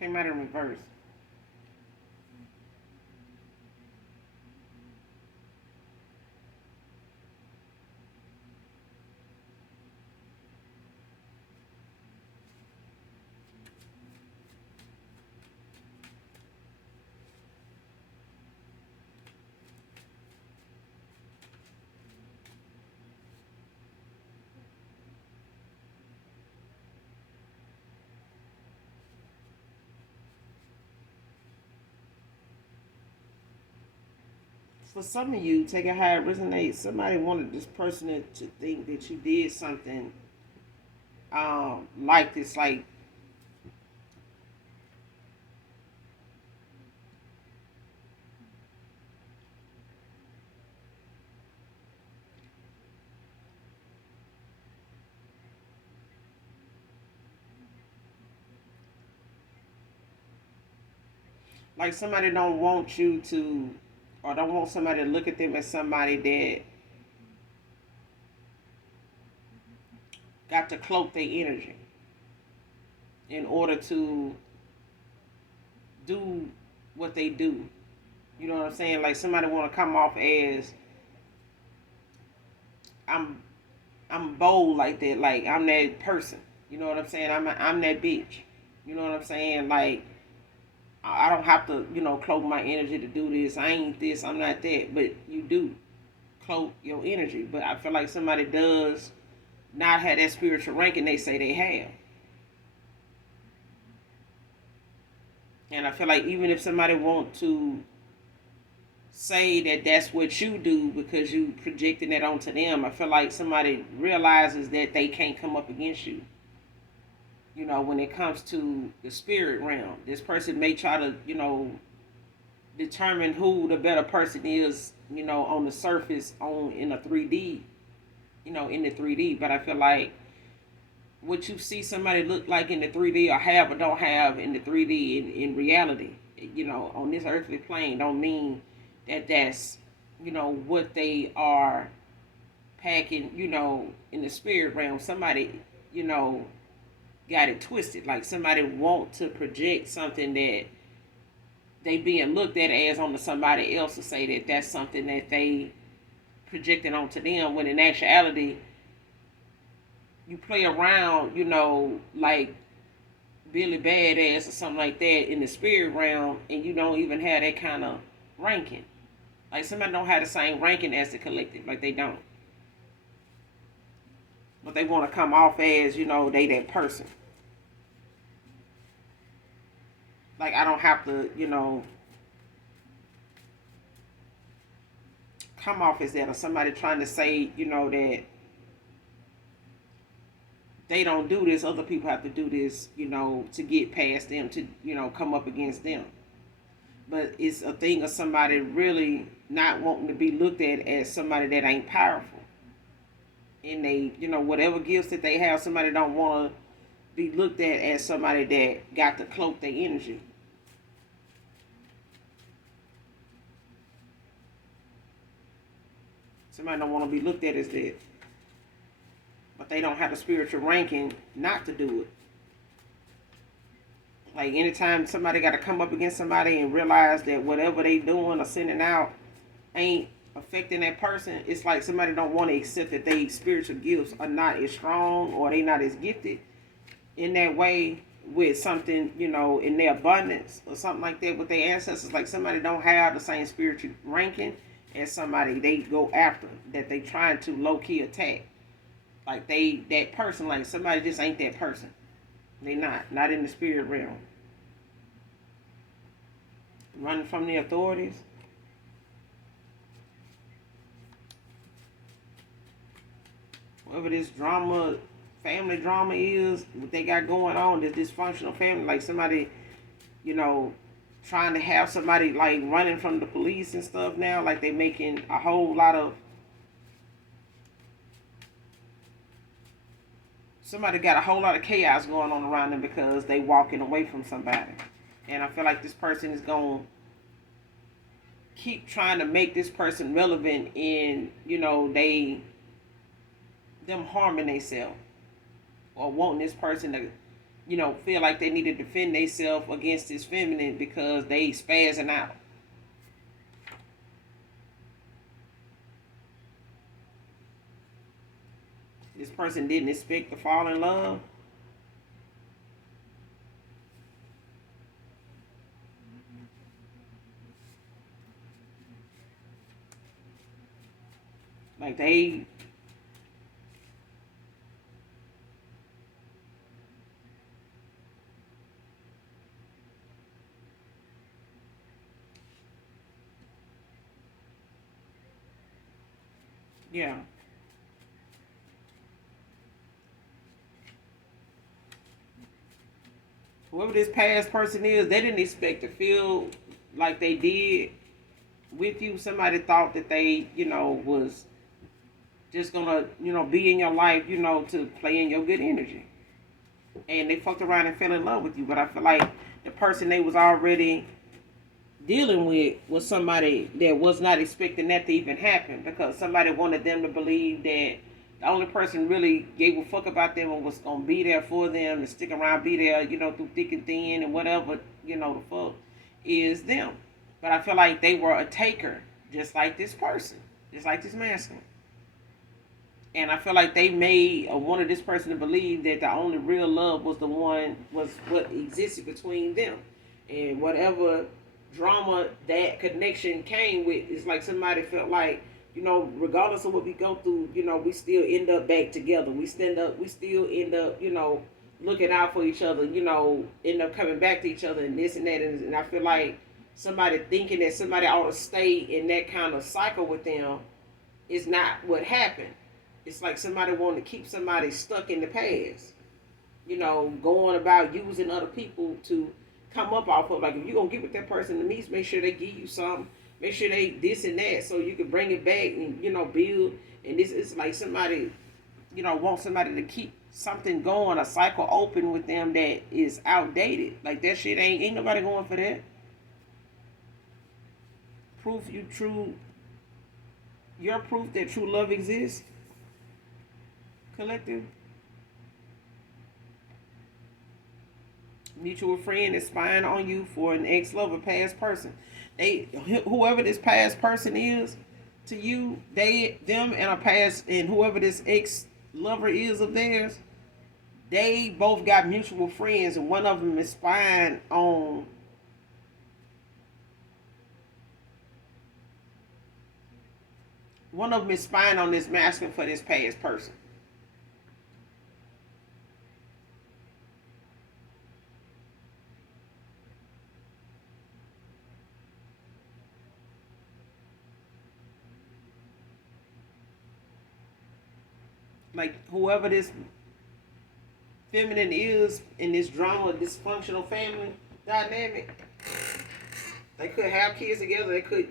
Came out in reverse. For some of you, take it how it resonates. Somebody wanted this person to think that you did something like this, like somebody don't want you to, or don't want somebody to look at them as somebody that got to cloak their energy in order to do what they do. You know what I'm saying? Like somebody want to come off as I'm I'm bold like that. Like I'm that person. You know what I'm saying? I'm that bitch. You know what I'm saying? Like I don't have to, cloak my energy to do this. I ain't this. I'm not that. But you do cloak your energy. But I feel like somebody does not have that spiritual ranking they say they have. And I feel like even if somebody want to say that that's what you do because you projecting that onto them, I feel like somebody realizes that they can't come up against you. When it comes to the spirit realm, this person may try to, determine who the better person is, on the surface, in a 3D, in the 3D. But I feel like what you see somebody look like in the 3D or have or don't have in the 3D in reality, on this earthly plane, don't mean that that's, what they are packing, in the spirit realm. Somebody, got it twisted. Like somebody want to project something that they being looked at as onto somebody else to say that that's something that they projecting onto them, when in actuality you play around, like Billy Badass or something like that in the spirit realm, and you don't even have that kind of ranking. Like somebody don't have the same ranking as the collective. Like they don't. But they want to come off as, they that person. Like I don't have to, come off as that, or somebody trying to say, that they don't do this, other people have to do this, to get past them, to, come up against them. But it's a thing of somebody really not wanting to be looked at as somebody that ain't powerful. And they, whatever gifts that they have, somebody don't want to be looked at as somebody that got to cloak their energy. Somebody don't want to be looked at as that. But they don't have the spiritual ranking not to do it. Like anytime somebody got to come up against somebody and realize that whatever they doing or sending out ain't affecting that person, it's like somebody don't want to accept that they spiritual gifts are not as strong, or they not as gifted in that way with something, in their abundance or something like that with their ancestors. Like somebody don't have the same spiritual ranking as somebody they go after, that they trying to low-key attack. Like that person, like somebody just ain't that person. They not in the spirit realm. Running from the authorities. Whatever this drama, family drama is, what they got going on, this dysfunctional family, like somebody, trying to have somebody like running from the police and stuff now, like they making a whole lot of, somebody got a whole lot of chaos going on around them because they walking away from somebody. And I feel like this person is going to keep trying to make this person relevant in, them harming themselves, or wanting this person to feel like they need to defend themselves against this feminine because they spazzing out. This person didn't expect to fall in love. Like they, yeah. Whoever this past person is, they didn't expect to feel like they did with you. Somebody thought that they, was just gonna, be in your life, to play in your good energy. And they fucked around and fell in love with you. But I feel like the person they was already dealing with was somebody that was not expecting that to even happen, because somebody wanted them to believe that the only person really gave a fuck about them and was gonna be there for them and stick around, be there, through thick and thin and whatever, the fuck is them. But I feel like they were a taker, just like this person, just like this masculine. And I feel like they made wanted this person to believe that the only real love was what existed between them, and whatever drama that connection came with, it's like somebody felt like, regardless of what we go through, we still end up back together. We still end up, looking out for each other, end up coming back to each other and this and that. And I feel like somebody thinking that somebody ought to stay in that kind of cycle with them is not what happened. It's like somebody wanting to keep somebody stuck in the past. Going about using other people to come up off of. Like, if you're going to get with that person, at least make sure they give you something. Make sure they this and that so you can bring it back and, build. And this is like somebody, want somebody to keep something going, a cycle open with them that is outdated. Like, that shit ain't nobody going for that. Your proof that true love exists, collective. Mutual friend is spying on you for an ex-lover, past person. Whoever this past person is to you, them and a past, and whoever this ex-lover is of theirs, they both got mutual friends, and one of them is spying on this masculine for this past person. Like, whoever this feminine is in this drama, dysfunctional family dynamic, they could have kids together. They could,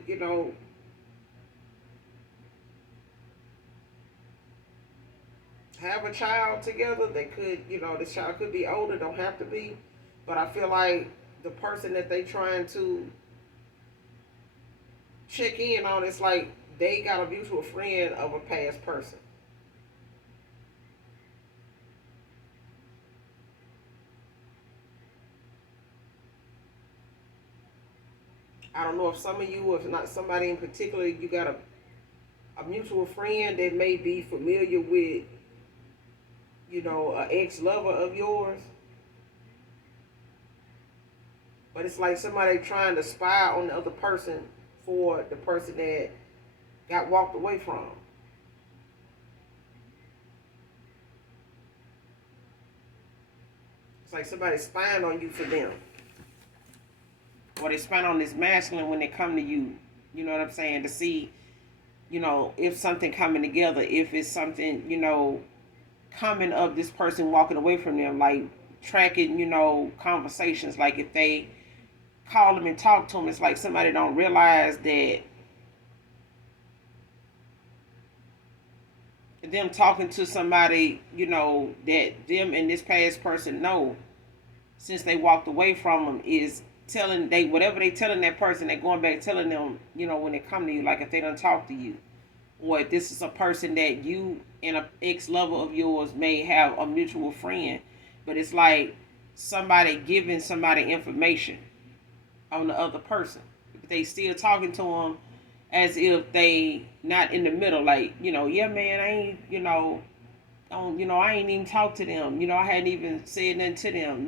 have a child together. They could, this child could be older, don't have to be. But I feel like the person that they trying to check in on, it's like they got a mutual friend of a past person. I don't know if some of you, or if not somebody in particular, you got a mutual friend that may be familiar with, an ex-lover of yours. But it's like somebody trying to spy on the other person for the person that got walked away from. It's like somebody spying on you for them. Or they spying on this masculine when they come to you. You know what I'm saying? To see, if something coming together, if it's something, coming of this person walking away from them, like tracking, conversations. Like, if they call them and talk to them, it's like somebody don't realize that them talking to somebody, that them and this past person know since they walked away from them, is telling they whatever they telling that person, they going back telling them, when they come to you, like if they don't talk to you, or if this is a person that you and an ex-lover of yours may have a mutual friend. But it's like somebody giving somebody information on the other person. But they still talking to them as if they not in the middle. Like, yeah, man, I ain't, I ain't even talked to them. I hadn't even said nothing to them.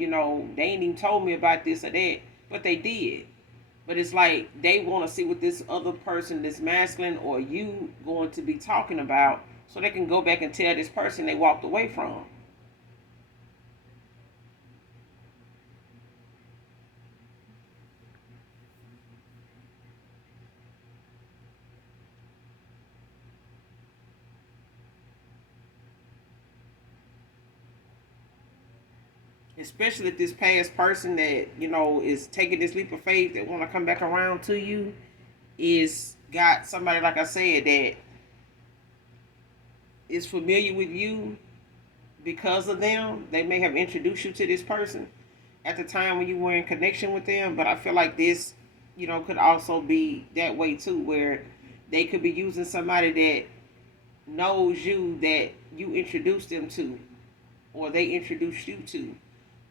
They ain't even told me about this or that, but they did. But it's like they want to see what this other person, this masculine or you, going to be talking about, so they can go back and tell this person they walked away from. Especially if this past person that is taking this leap of faith that want to come back around to you is got somebody, like I said, that is familiar with you because of them. They may have introduced you to this person at the time when you were in connection with them, but I feel like this could also be that way too, where they could be using somebody that knows you, that you introduced them to, or they introduced you to,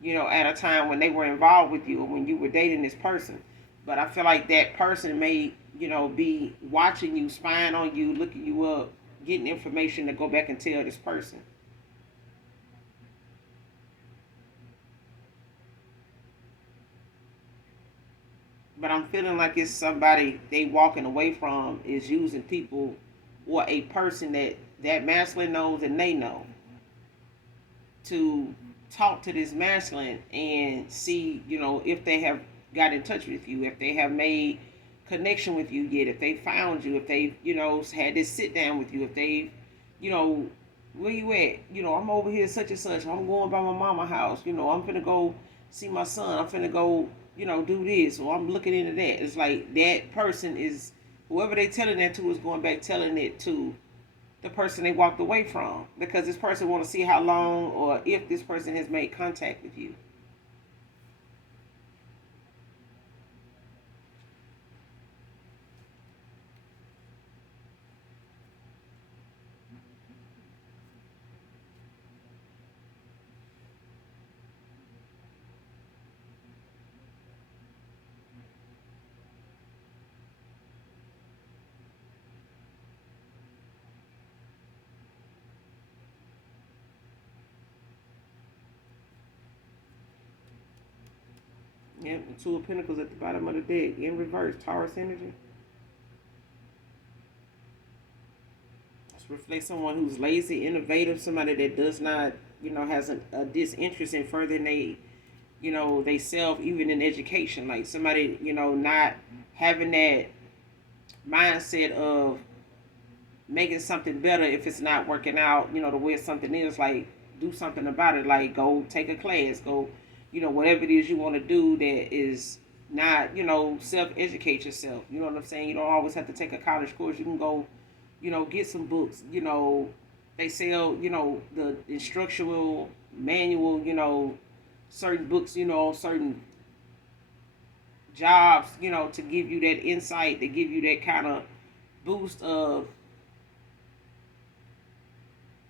at a time when they were involved with you or when you were dating this person. But I feel like that person may, be watching you, spying on you, looking you up, getting information to go back and tell this person. But I'm feeling like it's somebody they walking away from is using people or a person that masculine knows and they know to talk to this masculine and see, if they have got in touch with you, if they have made connection with you yet, if they found you, if they, had this sit down with you, if they, you know, where you at? I'm over here such and such. I'm going by my mama house. I'm finna go see my son. I'm finna go, do this. Or I'm looking into that. It's like that person is, whoever they telling that to is going back telling it to the person they walked away from, because this person want to see how long or if this person has made contact with you. Yeah, the Two of Pentacles at the bottom of the deck in reverse, Taurus energy. This reflects someone who's lazy, innovative, somebody that does not, has a disinterest in furthering they self, even in education. Like somebody, not having that mindset of making something better if it's not working out, the way something is, like do something about it, like go take a class, go, whatever it is you want to do that is not, self-educate yourself. You know what I'm saying? You don't always have to take a college course. You can go, get some books, they sell, the instructional manual, certain books, certain jobs, to give you that insight, to give you that kind of boost of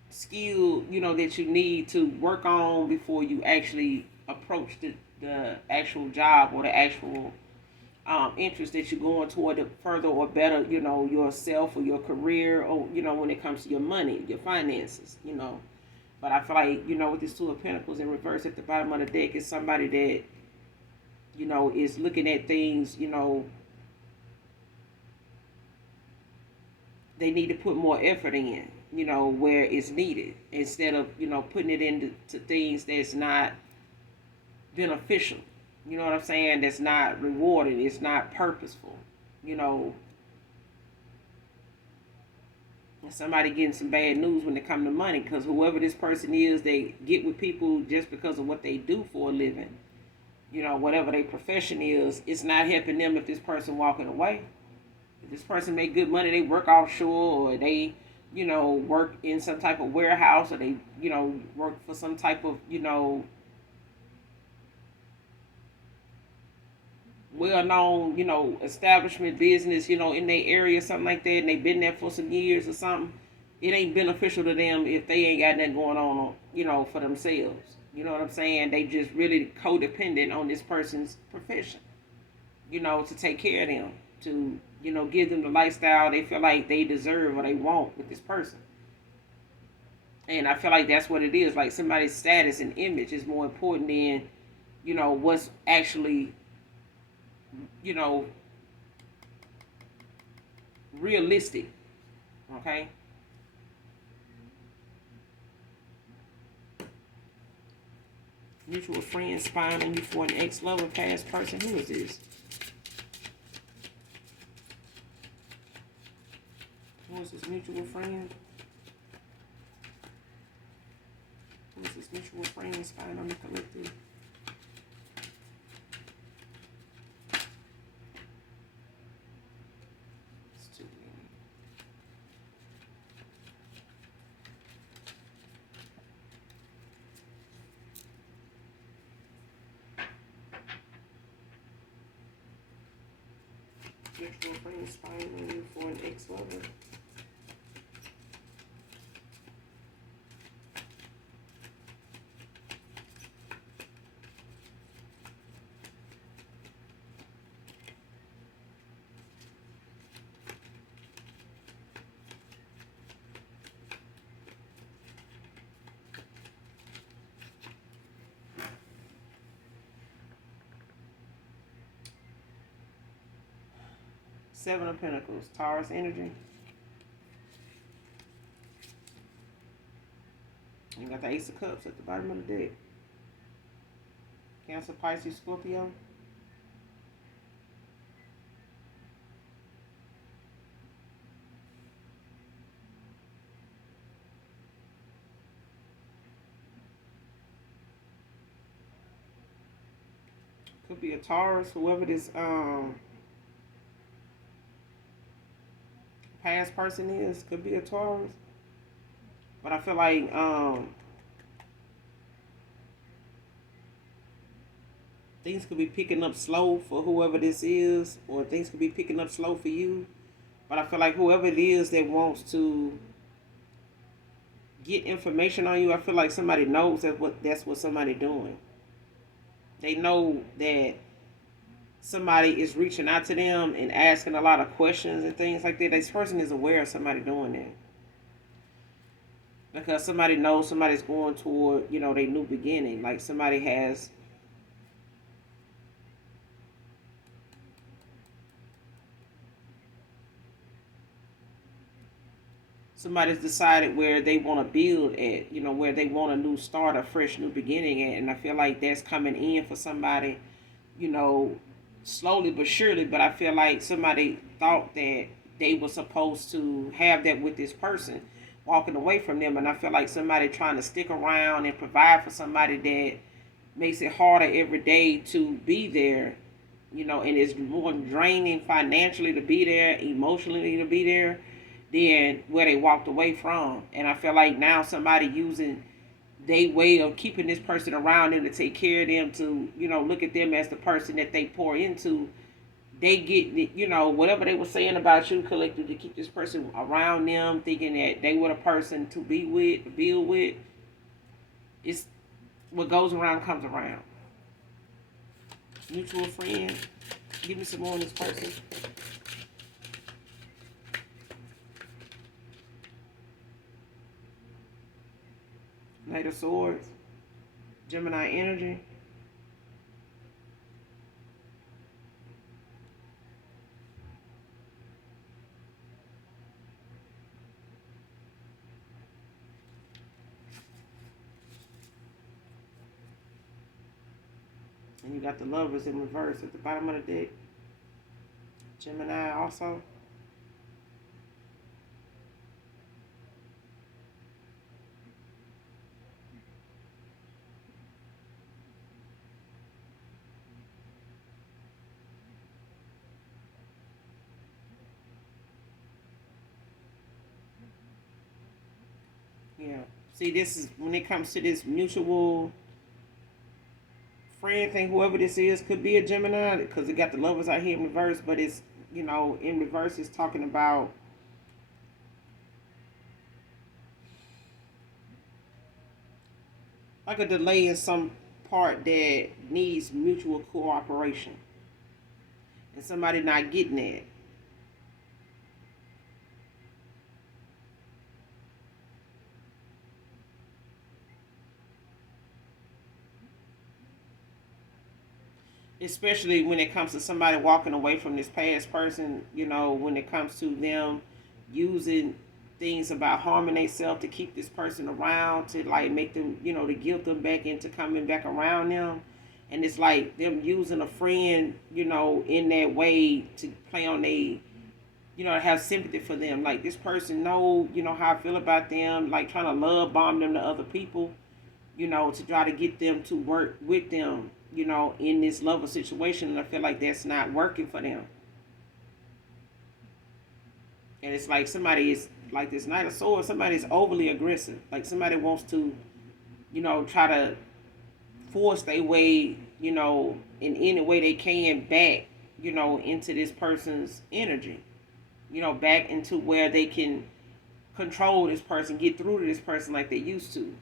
skill, that you need to work on before you actually approach the actual job or the actual interest that you're going toward to further or better, yourself or your career, or, when it comes to your money, your finances. But I feel like, with this Two of Pentacles in reverse at the bottom of the deck is somebody that, is looking at things, they need to put more effort in, where it's needed, instead of, putting it into things that's not beneficial. You know what I'm saying? That's not rewarding. It's not purposeful. You know, somebody getting some bad news when it comes to money, because whoever this person is, they get with people just because of what they do for a living. Whatever their profession is, it's not helping them if this person walking away. If this person make good money, they work offshore, or they, work in some type of warehouse, or they, work for some type of, well-known, establishment business, in their area, something like that, and they've been there for some years or something. It ain't beneficial to them if they ain't got nothing going on, for themselves. You know what I'm saying? They just really codependent on this person's profession, to take care of them, to, give them the lifestyle they feel like they deserve or they want with this person. And I feel like that's what it is. Like somebody's status and image is more important than, what's actually, you know, realistic. Okay? Mutual friend spying on you for an ex-lover, past person. Who is this? Who is this mutual friend? Who is this mutual friend spying on the collective? It's too many. Mutual friend spying on you for an ex-lover. Seven of Pentacles, Taurus energy. You got the Ace of Cups at the bottom of the deck. Cancer, Pisces, Scorpio. Could be a Taurus, whoever this past person is. Could be a Taurus. But I feel like things could be picking up slow for whoever this is, or things could be picking up slow for you. But I feel like whoever it is that wants to get information on you, I feel like somebody knows that's what somebody doing. They know that somebody is reaching out to them and asking a lot of questions and things like that. This person is aware of somebody doing that. Because somebody knows somebody's going toward, their new beginning. Like somebody's decided where they want to build at, where they want a new start, a fresh new beginning at. And I feel like that's coming in for somebody, you know, slowly but surely. But I feel like somebody thought that they were supposed to have that with this person walking away from them. And I feel like somebody trying to stick around and provide for somebody that makes it harder every day to be there, and it's more draining financially to be there, emotionally to be there, than where they walked away from. And I feel like now somebody using their way of keeping this person around them to take care of them, to, look at them as the person that they pour into. They get, whatever they were saying about you, collective, to keep this person around them, thinking that they were the person to be with, to build with. It's what goes around comes around. Mutual friend. Give me some more on this person. Knight of Swords. Gemini energy. And you got the Lovers in reverse at the bottom of the deck. Gemini also. Yeah. See, this is when it comes to this mutual friend thing, whoever this is, could be a Gemini, because it got the Lovers out here in reverse, but it's, in reverse, it's talking about like a delay in some part that needs mutual cooperation, and somebody not getting that. Especially when it comes to somebody walking away from this past person, when it comes to them using things about harming themselves to keep this person around, to like make them, to guilt them back into coming back around them. And it's like them using a friend, in that way to play on they, have sympathy for them. Like this person know, how I feel about them, like trying to love bomb them to other people, to try to get them to work with them, in this level situation. And I feel like that's not working for them. And it's like somebody is like this Knight of Swords, somebody's overly aggressive. Like somebody wants to, try to force their way, in any way they can back, into this person's energy, back into where they can control this person, get through to this person like they used to.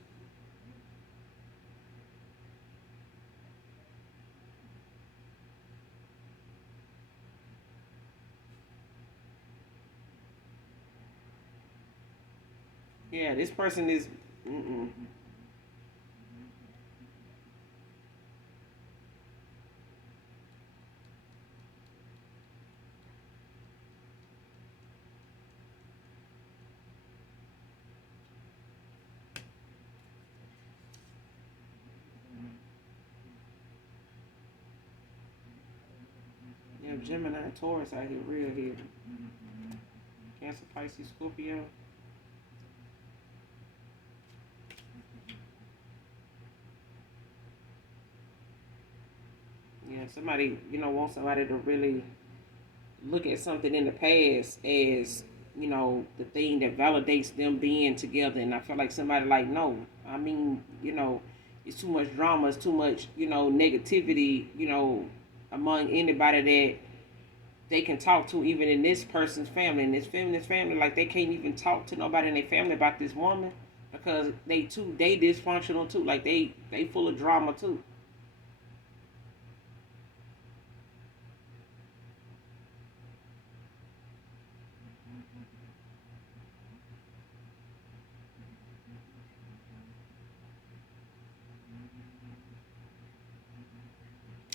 Yeah, this person is. Mm-mm. Yeah, Gemini and Taurus out here real here. Cancer, Pisces, Scorpio. Yeah, somebody, wants somebody to really look at something in the past as, the thing that validates them being together. And I feel like somebody like, no, I mean, it's too much drama, it's too much, negativity, among anybody that they can talk to, even in this person's family, in this feminist family. Like they can't even talk to nobody in their family about this woman because they dysfunctional too. Like they full of drama too.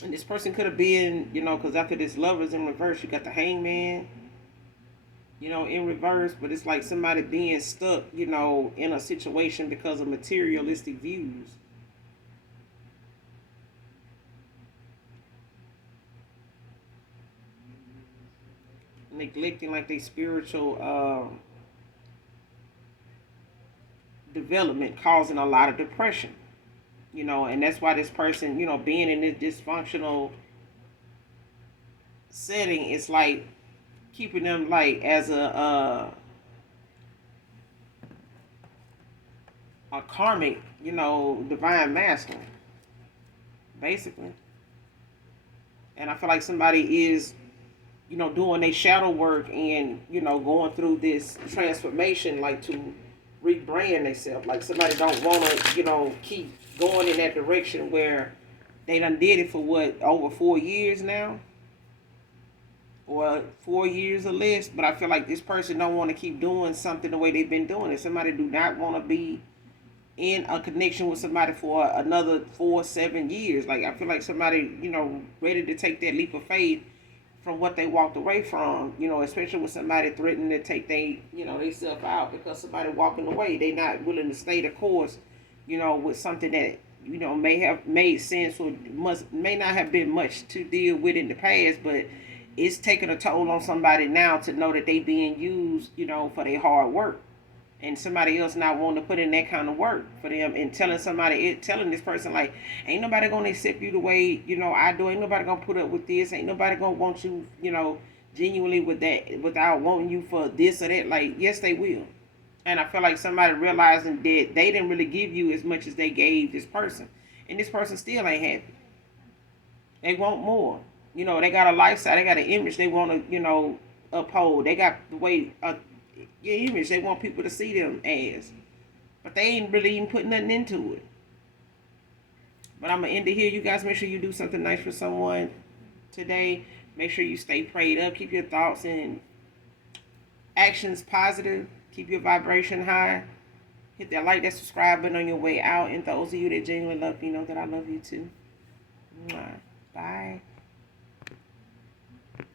And this person could have been, because after this lovers in reverse, you got the hangman, in reverse. But it's like somebody being stuck, in a situation because of materialistic views, neglecting like their spiritual development, causing a lot of depression. And that's why this person, being in this dysfunctional setting, it's like keeping them like as a karmic, divine masculine, basically. And I feel like somebody is, doing their shadow work and, going through this transformation, like to rebrand themselves. Like somebody don't want to, keep going in that direction where they done did it for what, over 4 years now? Or 4 years or less. But I feel like this person don't want to keep doing something the way they've been doing it. Somebody do not want to be in a connection with somebody for another 4, 7 years. Like I feel like somebody, ready to take that leap of faith from what they walked away from, especially with somebody threatening to take they self out because somebody walking away. They not willing to stay the course, with something that, may have made sense or may not have been much to deal with in the past, but it's taking a toll on somebody now to know that they being used, for their hard work. And somebody else not wanting to put in that kind of work for them, and telling this person like, ain't nobody gonna accept you the way I do. Ain't nobody gonna put up with this. Ain't nobody gonna want you, genuinely with that without wanting you for this or that. Like, yes, they will. And I feel like somebody realizing that they didn't really give you as much as they gave this person, and this person still ain't happy. They want more. They got a lifestyle. They got an image they want to, uphold. They got the way your image they want people to see them as, but they ain't really even putting nothing into it. But I'm going to end it here. You guys make sure you do something nice for someone today. Make sure you stay prayed up. Keep your thoughts and actions positive. Keep your vibration high. Hit that like, that subscribe button on your way out. And those of you that genuinely love me know that I love you too. Bye.